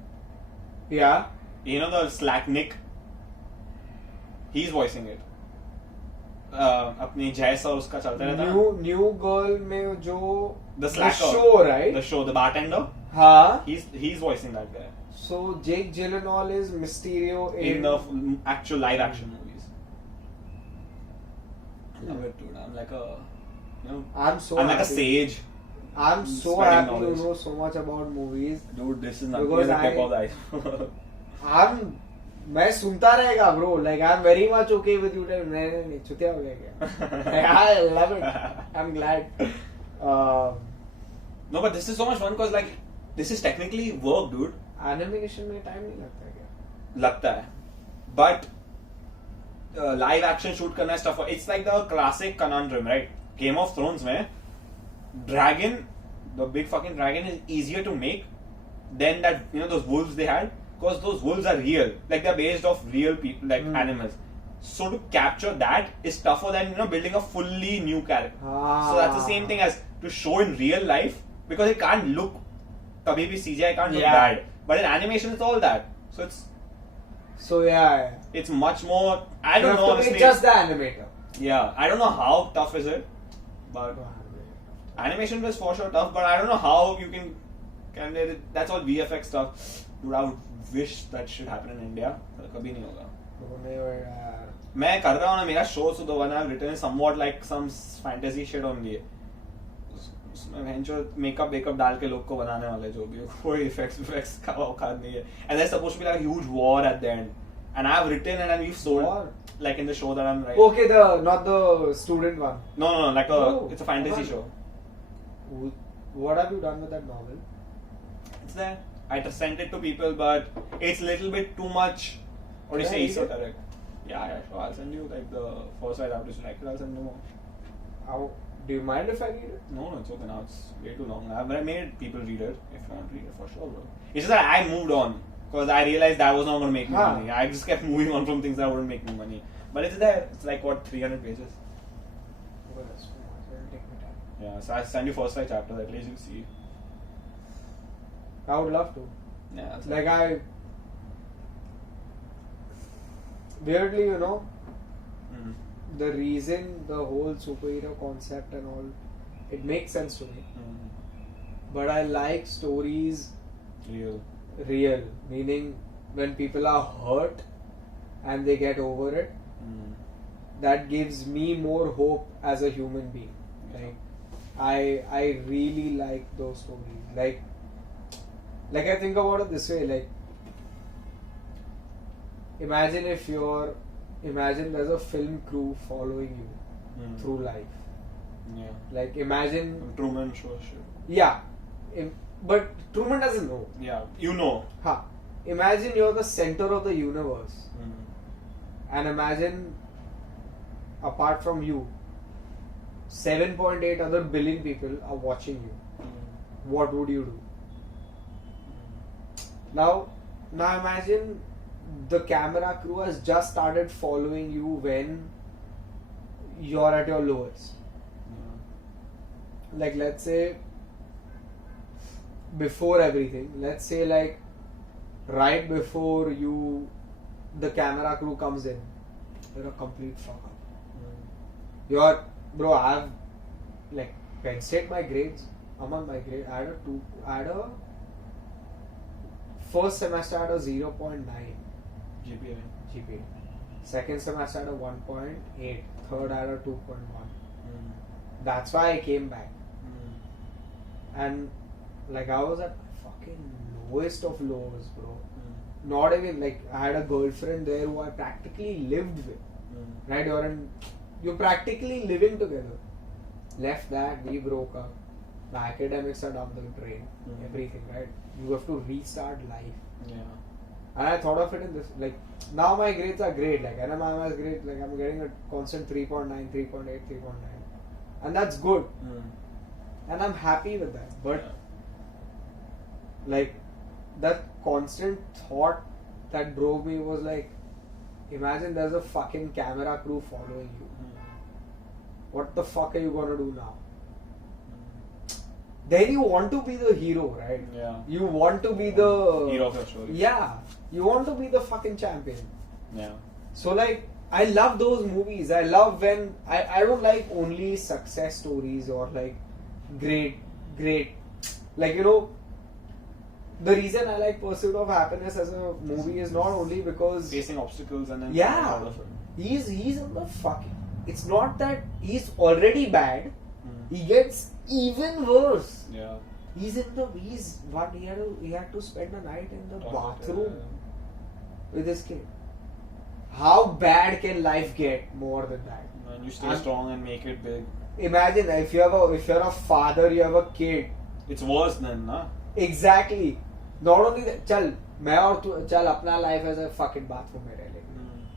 Yeah. You know the Slack Nick? He's voicing it. अपनी जैस और उसका चलता रहता है. New Girl में जो... The Slacker. The show, right? The show, the bartender. हाँ. He's voicing that guy. So Jake Gyllenhaal is Mysterio in the actual live action movies. I love it, dude. I'm like I'm like a sage. I'm so Spreading happy knowledge. to know so much about movies. Dude, this is nothing Because as a tip of the iceberg. मैं सुनता रहेगा bro. Like I'm very much okay with you. नहीं छुट्टियाँ हो गया क्या? I love it. I'm glad. No, but this is so much fun because like this is technically work, dude. Animation में time नहीं लगता क्या? लगता है. But live action shoot करना stuff. It's like the classic conundrum, right? Game of Thrones में dragon, the big fucking dragon is easier to make than that those wolves they had, because those wolves are real, like they're based off real people, like animals. So to capture that is tougher than building a fully new character. So that's the same thing as to show in real life, because it can't look kabhi bhi CGI can't look bad, but in animation it's all that. So it's much more. I don't know honestly. Just the animator. Yeah, I don't know how tough is it, but animation was for sure tough. But I don't know how you can that's all VFX stuff. Dude, I would wish that should happen in India. कभी नहीं होगा. मैं कर रहा हूँ ना मेरा show, so the one I've written is somewhat like some fantasy shit only. उसमें वेंचर मेकअप डाल के लोग को बनाने वाले जो भी कोई इफेक्ट्स का औकात नहीं है. And there's supposed to be like a huge war at the end. And I've written and we've sold like in the show that I'm writing. Okay, not the student one. No, like it's a fantasy show. What have you done with that novel? It's there. I just sent it to people, but it's a little bit too much. What do you say? Esoteric. Yeah, sure. I'll send you like the first side after you like it. I'll send you more. Do you mind if I read it? No, it's okay now. It's way too long. I've made people read it. If you want to read it, for sure, bro. It's just that I moved on because I realized that was not going to make me money. I just kept moving on from things that wouldn't make me money. But it's there. It's like 300 pages. Well, that's too much. It'll take me time. Yeah, so I'll send you first 5 chapters. At least you'll see. I would love to. Yeah. Like weirdly, the reason the whole superhero concept and all, it makes sense to me. But I like stories real, meaning when people are hurt and they get over it, that gives me more hope as a human being. Like I really like those stories. Like I think about it this way, like imagine there's a film crew following you through life. Yeah. Like imagine Truman Show shit. Yeah. But Truman doesn't know. Yeah, you know. Imagine you're the center of the universe. And imagine apart from you 7.8 other billion people are watching you. What would you do? Now imagine the camera crew has just started following you when you're at your lowest. Like, let's say before everything, let's say like right before the camera crew comes in, you're a complete fuck up. You're, bro, I've like Penn State my grades. I'm on my grade. I had a first semester I had a 0.9 GPA. Second semester I had a 1.8. Third I had a 2.1. That's why I came back. And like I was at fucking lowest of lows, bro. Not even like I had a girlfriend there who I practically lived with. Right? You're practically living together. Left that, we broke up. The academics are down the drain. Everything, right? You have to restart life. Yeah. And I thought of it in this, like, now my grades are great. Like, NMIMS grade, like, I'm getting a constant 3.9, 3.8, 3.9. And that's good. And I'm happy with that. But, like, that constant thought that drove me was like, imagine there's a fucking camera crew following you. What the fuck are you gonna do now? Then you want to be the hero, right? Yeah. You want to be the hero of your story. Yeah. You want to be the fucking champion. Yeah. So like, I love those movies. I love when I don't like only success stories or like great like, you know, the reason I like Pursuit of Happiness as a movie is not only because Facing obstacles and then yeah, out of it. he's in the fucking. It's not that he's already bad. He gets even worse. Yeah. He had to spend a night in the bathroom with his kid. How bad can life get more than that? And you stay strong and make it big. Imagine if you're a father, you have a kid. It's worse then, na? Exactly. Not only that, चल अपना life as a fucking bathroom में रह ले.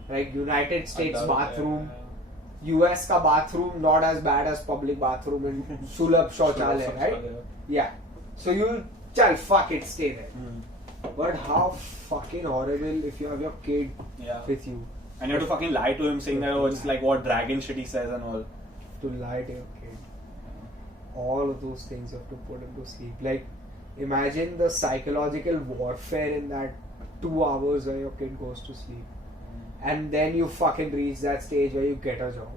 Right? United States bathroom. US का bathroom not as bad as public bathroom in Sulabh शौचालय, right? Yeah. So you fuck it, stay there. But how fucking horrible if you have your kid with you. And you have to fucking lie to him saying that, oh, it's like what dragon shit he says and all. To lie to your kid. All of those things you have to put him to sleep. Like, imagine the psychological warfare in that 2 hours where your kid goes to sleep. And then you fucking reach that stage where you get a job.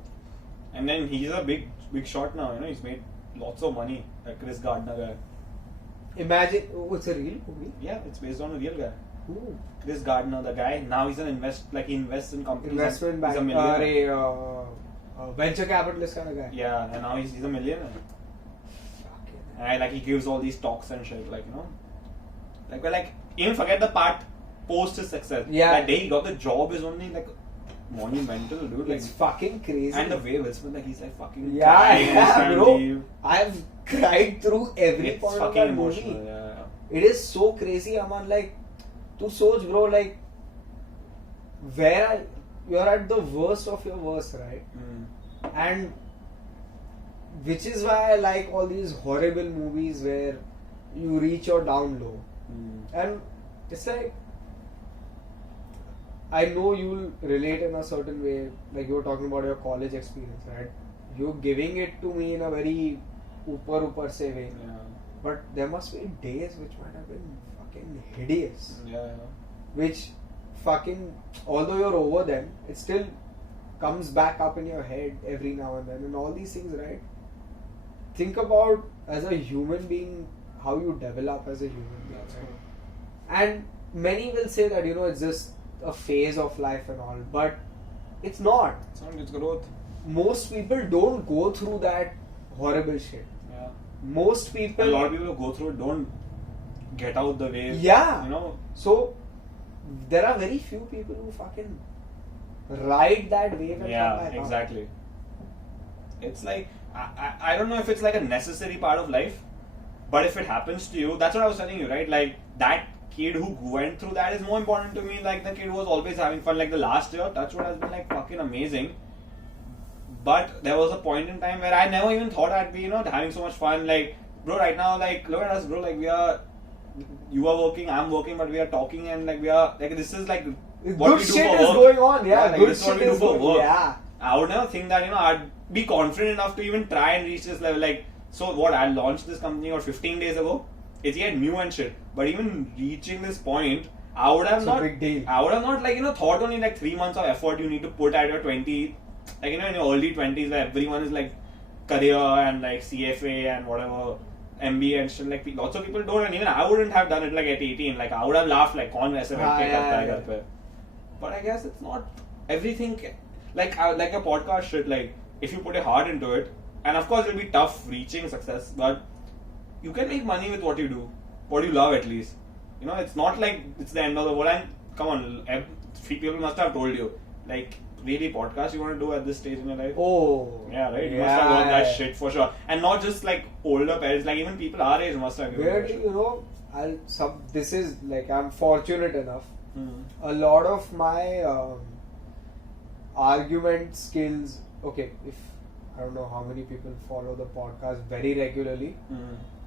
And then he's a big shot now, you know, he's made lots of money, that Chris Gardner guy. Imagine, it's a real movie? Yeah, it's based on a real guy. Who? Chris Gardner, the guy, now he's he invests in companies. Investment bank, he's a millionaire. Venture capitalist kind of guy. Yeah, and now he's a millionaire. And like he gives all these talks and shit, like, you know. Like, even forget the part post his success. Yeah. That day he got the job is only like monumental, dude. Like, It's fucking crazy. and the way Will Smith, like, he's like fucking yeah, bro. leave. I've cried through every It's part of fucking that emotional, movie. yeah. It is so crazy. I'm like, to soch, bro, like, you're at the worst of your worst, right? And which is why I like all these horrible movies where you reach your down low. And it's like, I know you'll relate in a certain way, like you were talking about your college experience, right? You're giving it to me in a very upar se way. Yeah. But there must be days which might have been fucking hideous. Yeah. Which fucking, although you're over them, it still comes back up in your head every now and then. And all these things, right? Think about as a human being, how you develop as a human being. Right? And many will say that, you know, it's just a phase of life and all. But it's not. It's growth. Most people don't go through that horrible shit. Yeah. Most people... A lot of people who go through it don't get out the wave. Yeah. You know? So, there are very few people who fucking ride that wave and come back up. Exactly. It's like, I don't know if it's like a necessary part of life, but if it happens to you, that's what I was telling you, right? Like, that kid who went through that is more important to me. Like, the kid who was always having fun. Like, the last year, Touchwood has been like fucking amazing. But there was a point in time where I never even thought I'd be, you know, having so much fun. Like, bro, right now, like, look at us, bro. Like, you are working, I'm working, but we are talking, and like, this is like what good we do shit for is work. going on, yeah. Like, Good this is what shit we do is for going work. Yeah. I would never think that, I'd be confident enough to even try and reach this level. Like, so what, I launched this company 15 days ago. It's yet new and shit. But even reaching this point, I would have It's not. a big deal. I would have not thought only 3 months of effort you need to put at your 20, in your early 20s where everyone is career and CFA and whatever, MBA and shit. Lots of people don't, and even I wouldn't have done it at 18. I would have laughed kaun waise बैठ के करता है घर पे. But I guess it's not everything. Like a podcast shit. If you put your heart into it, and of course it'll be tough reaching success, but you can make money with what you do, what you love at least. It's not like it's the end of the world. And come on, people must have told you, really podcast you want to do at this stage in your life? Oh, yeah, right. You must have heard that shit for sure, and not just older parents. Even people our age must have. Weirdly, this is I'm fortunate enough. A lot of my argument skills. Okay, if I don't know how many people follow the podcast very regularly,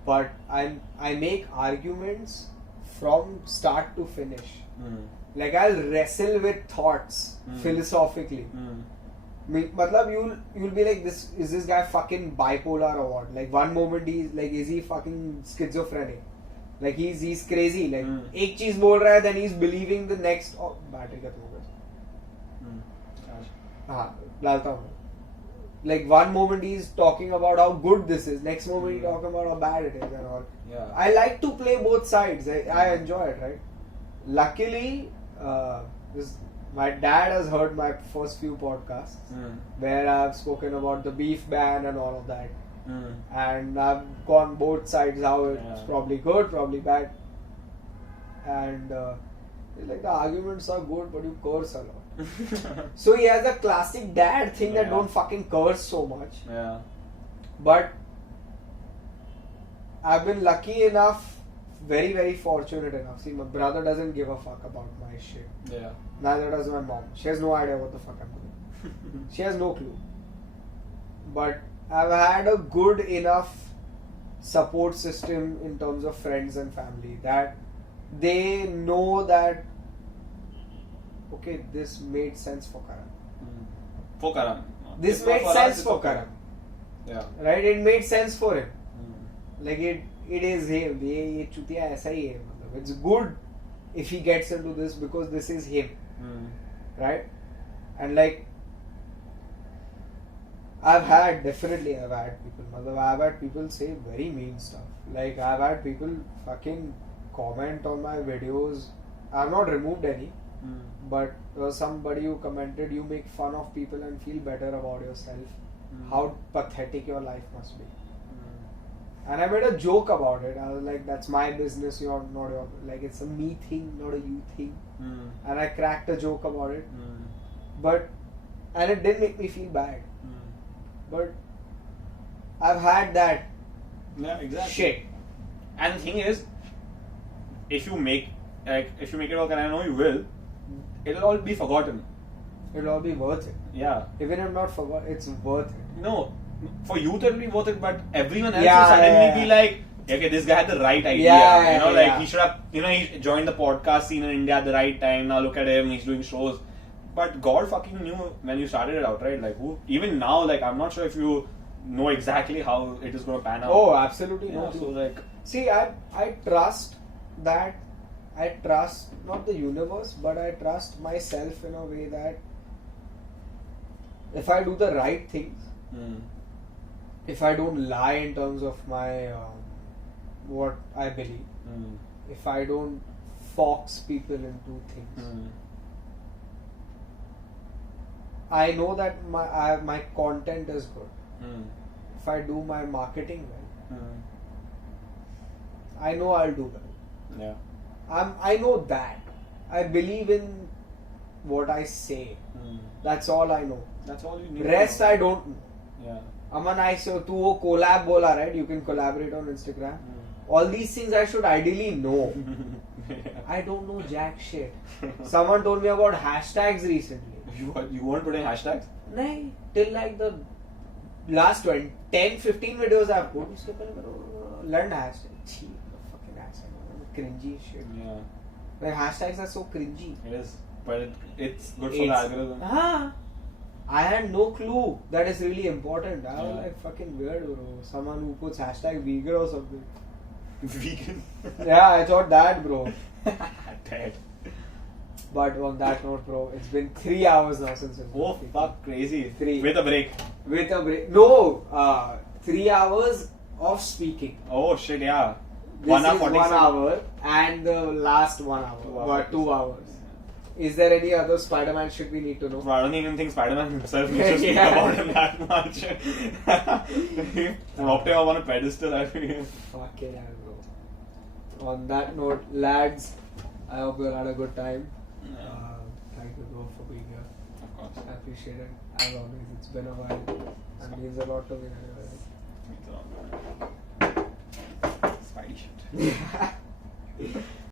but I make arguments from start to finish. I'll wrestle with thoughts philosophically. Matlab you'll be like, this is this guy fucking bipolar or what? One moment he's is he fucking schizophrenic? He's crazy. एक चीज बोल रहा है, then he's believing the next. Oh, battery खत्म हो गया. हाँ, डालता हूँ. One moment he's talking about how good this is, next moment he's talking about how bad it is and all. Yeah. I like to play both sides. I enjoy it, right? Luckily, my dad has heard my first few podcasts where I've spoken about the beef ban and all of that. And I've gone both sides, how it's probably good, probably bad. And the arguments are good, but you curse a lot. So he has a classic dad thing that don't fucking curse so much. Yeah. But I've been lucky enough, very, very fortunate enough. See, my brother doesn't give a fuck about my shit. Yeah. Neither does my mom. She has no idea what the fuck I'm doing. She has no clue. But I've had a good enough support system in terms of friends and family that they know that, okay, this made sense for Karan. For Karan. This made sense for Karan. Yeah. Right? It made sense for him. It is him. ये चुतिया ऐसा ही है. It's good if he gets into this because this is him. Right? And I've had people. I've had people say very mean stuff. I've had people fucking comment on my videos. I've not removed any. But there was somebody who commented, you make fun of people and feel better about yourself. How pathetic your life must be. And I made a joke about it. I was like, that's my business, you're not your... it's a me thing, not a you thing. And I cracked a joke about it. And it didn't make me feel bad. But I've had that shit. And the thing is, if you make it work, and I know you will, it'll all be forgotten. It'll all be worth it. Yeah. Even if not forgotten, it's worth it. No, for youth it'll be worth it, but everyone else will suddenly be like, okay, this guy had the right idea. He should have, he joined the podcast scene in India at the right time. Now look at him, he's doing shows. But God fucking knew when you started it out, right? Who? Even now, I'm not sure if you know exactly how it is going to pan out. Oh, absolutely not. So see, I trust that. I trust not the universe, but I trust myself in a way that if I do the right things, if I don't lie in terms of my what I believe, if I don't fox people into things, I know that my content is good. If I do my marketing well, I know I'll do well. Yeah. I know that. I believe in what I say. That's all I know. That's all you need. Rest I don't know. Yeah. Aman, I say, tu wo collab bola, right? You can collaborate on Instagram. All these things I should ideally know. I don't know jack shit. Someone told me about hashtags recently. You weren't putting hashtags? No, till the last 10-15 videos I've put, uske pehle learned hashtags. Fucking hashtags. Cringy shit. Yeah. Hashtags are so cringy. It is. But it's good for the algorithm. I had no clue that is really important. I was Yeah. like fucking weird, bro. Someone who puts hashtag vegan or something. Vegan. Yeah, I thought that, bro. Dead. But on that note, bro, it's been 3 hours now since we've been Oh speaking. fuck, crazy. 3. With a break. With a break. No, 3 hours of speaking. Oh shit, yeah. This 1 hour is 40 1 seconds. hour and the last 1 hour. 2 Or hours. 2 hours. Is there any other Spider-Man shit we need to know? Bro, I don't even think Spider-Man himself needs to speak Yeah. about him that much. Dropped him up on a pedestal, I feel. Fucking hell, bro. On that note, lads, I hope you all had a good time. Thank you, bro, for being here. Of course. I appreciate it. As always, it's been a while. And means a lot to me. Means a lot. Spidey shit. Anyway.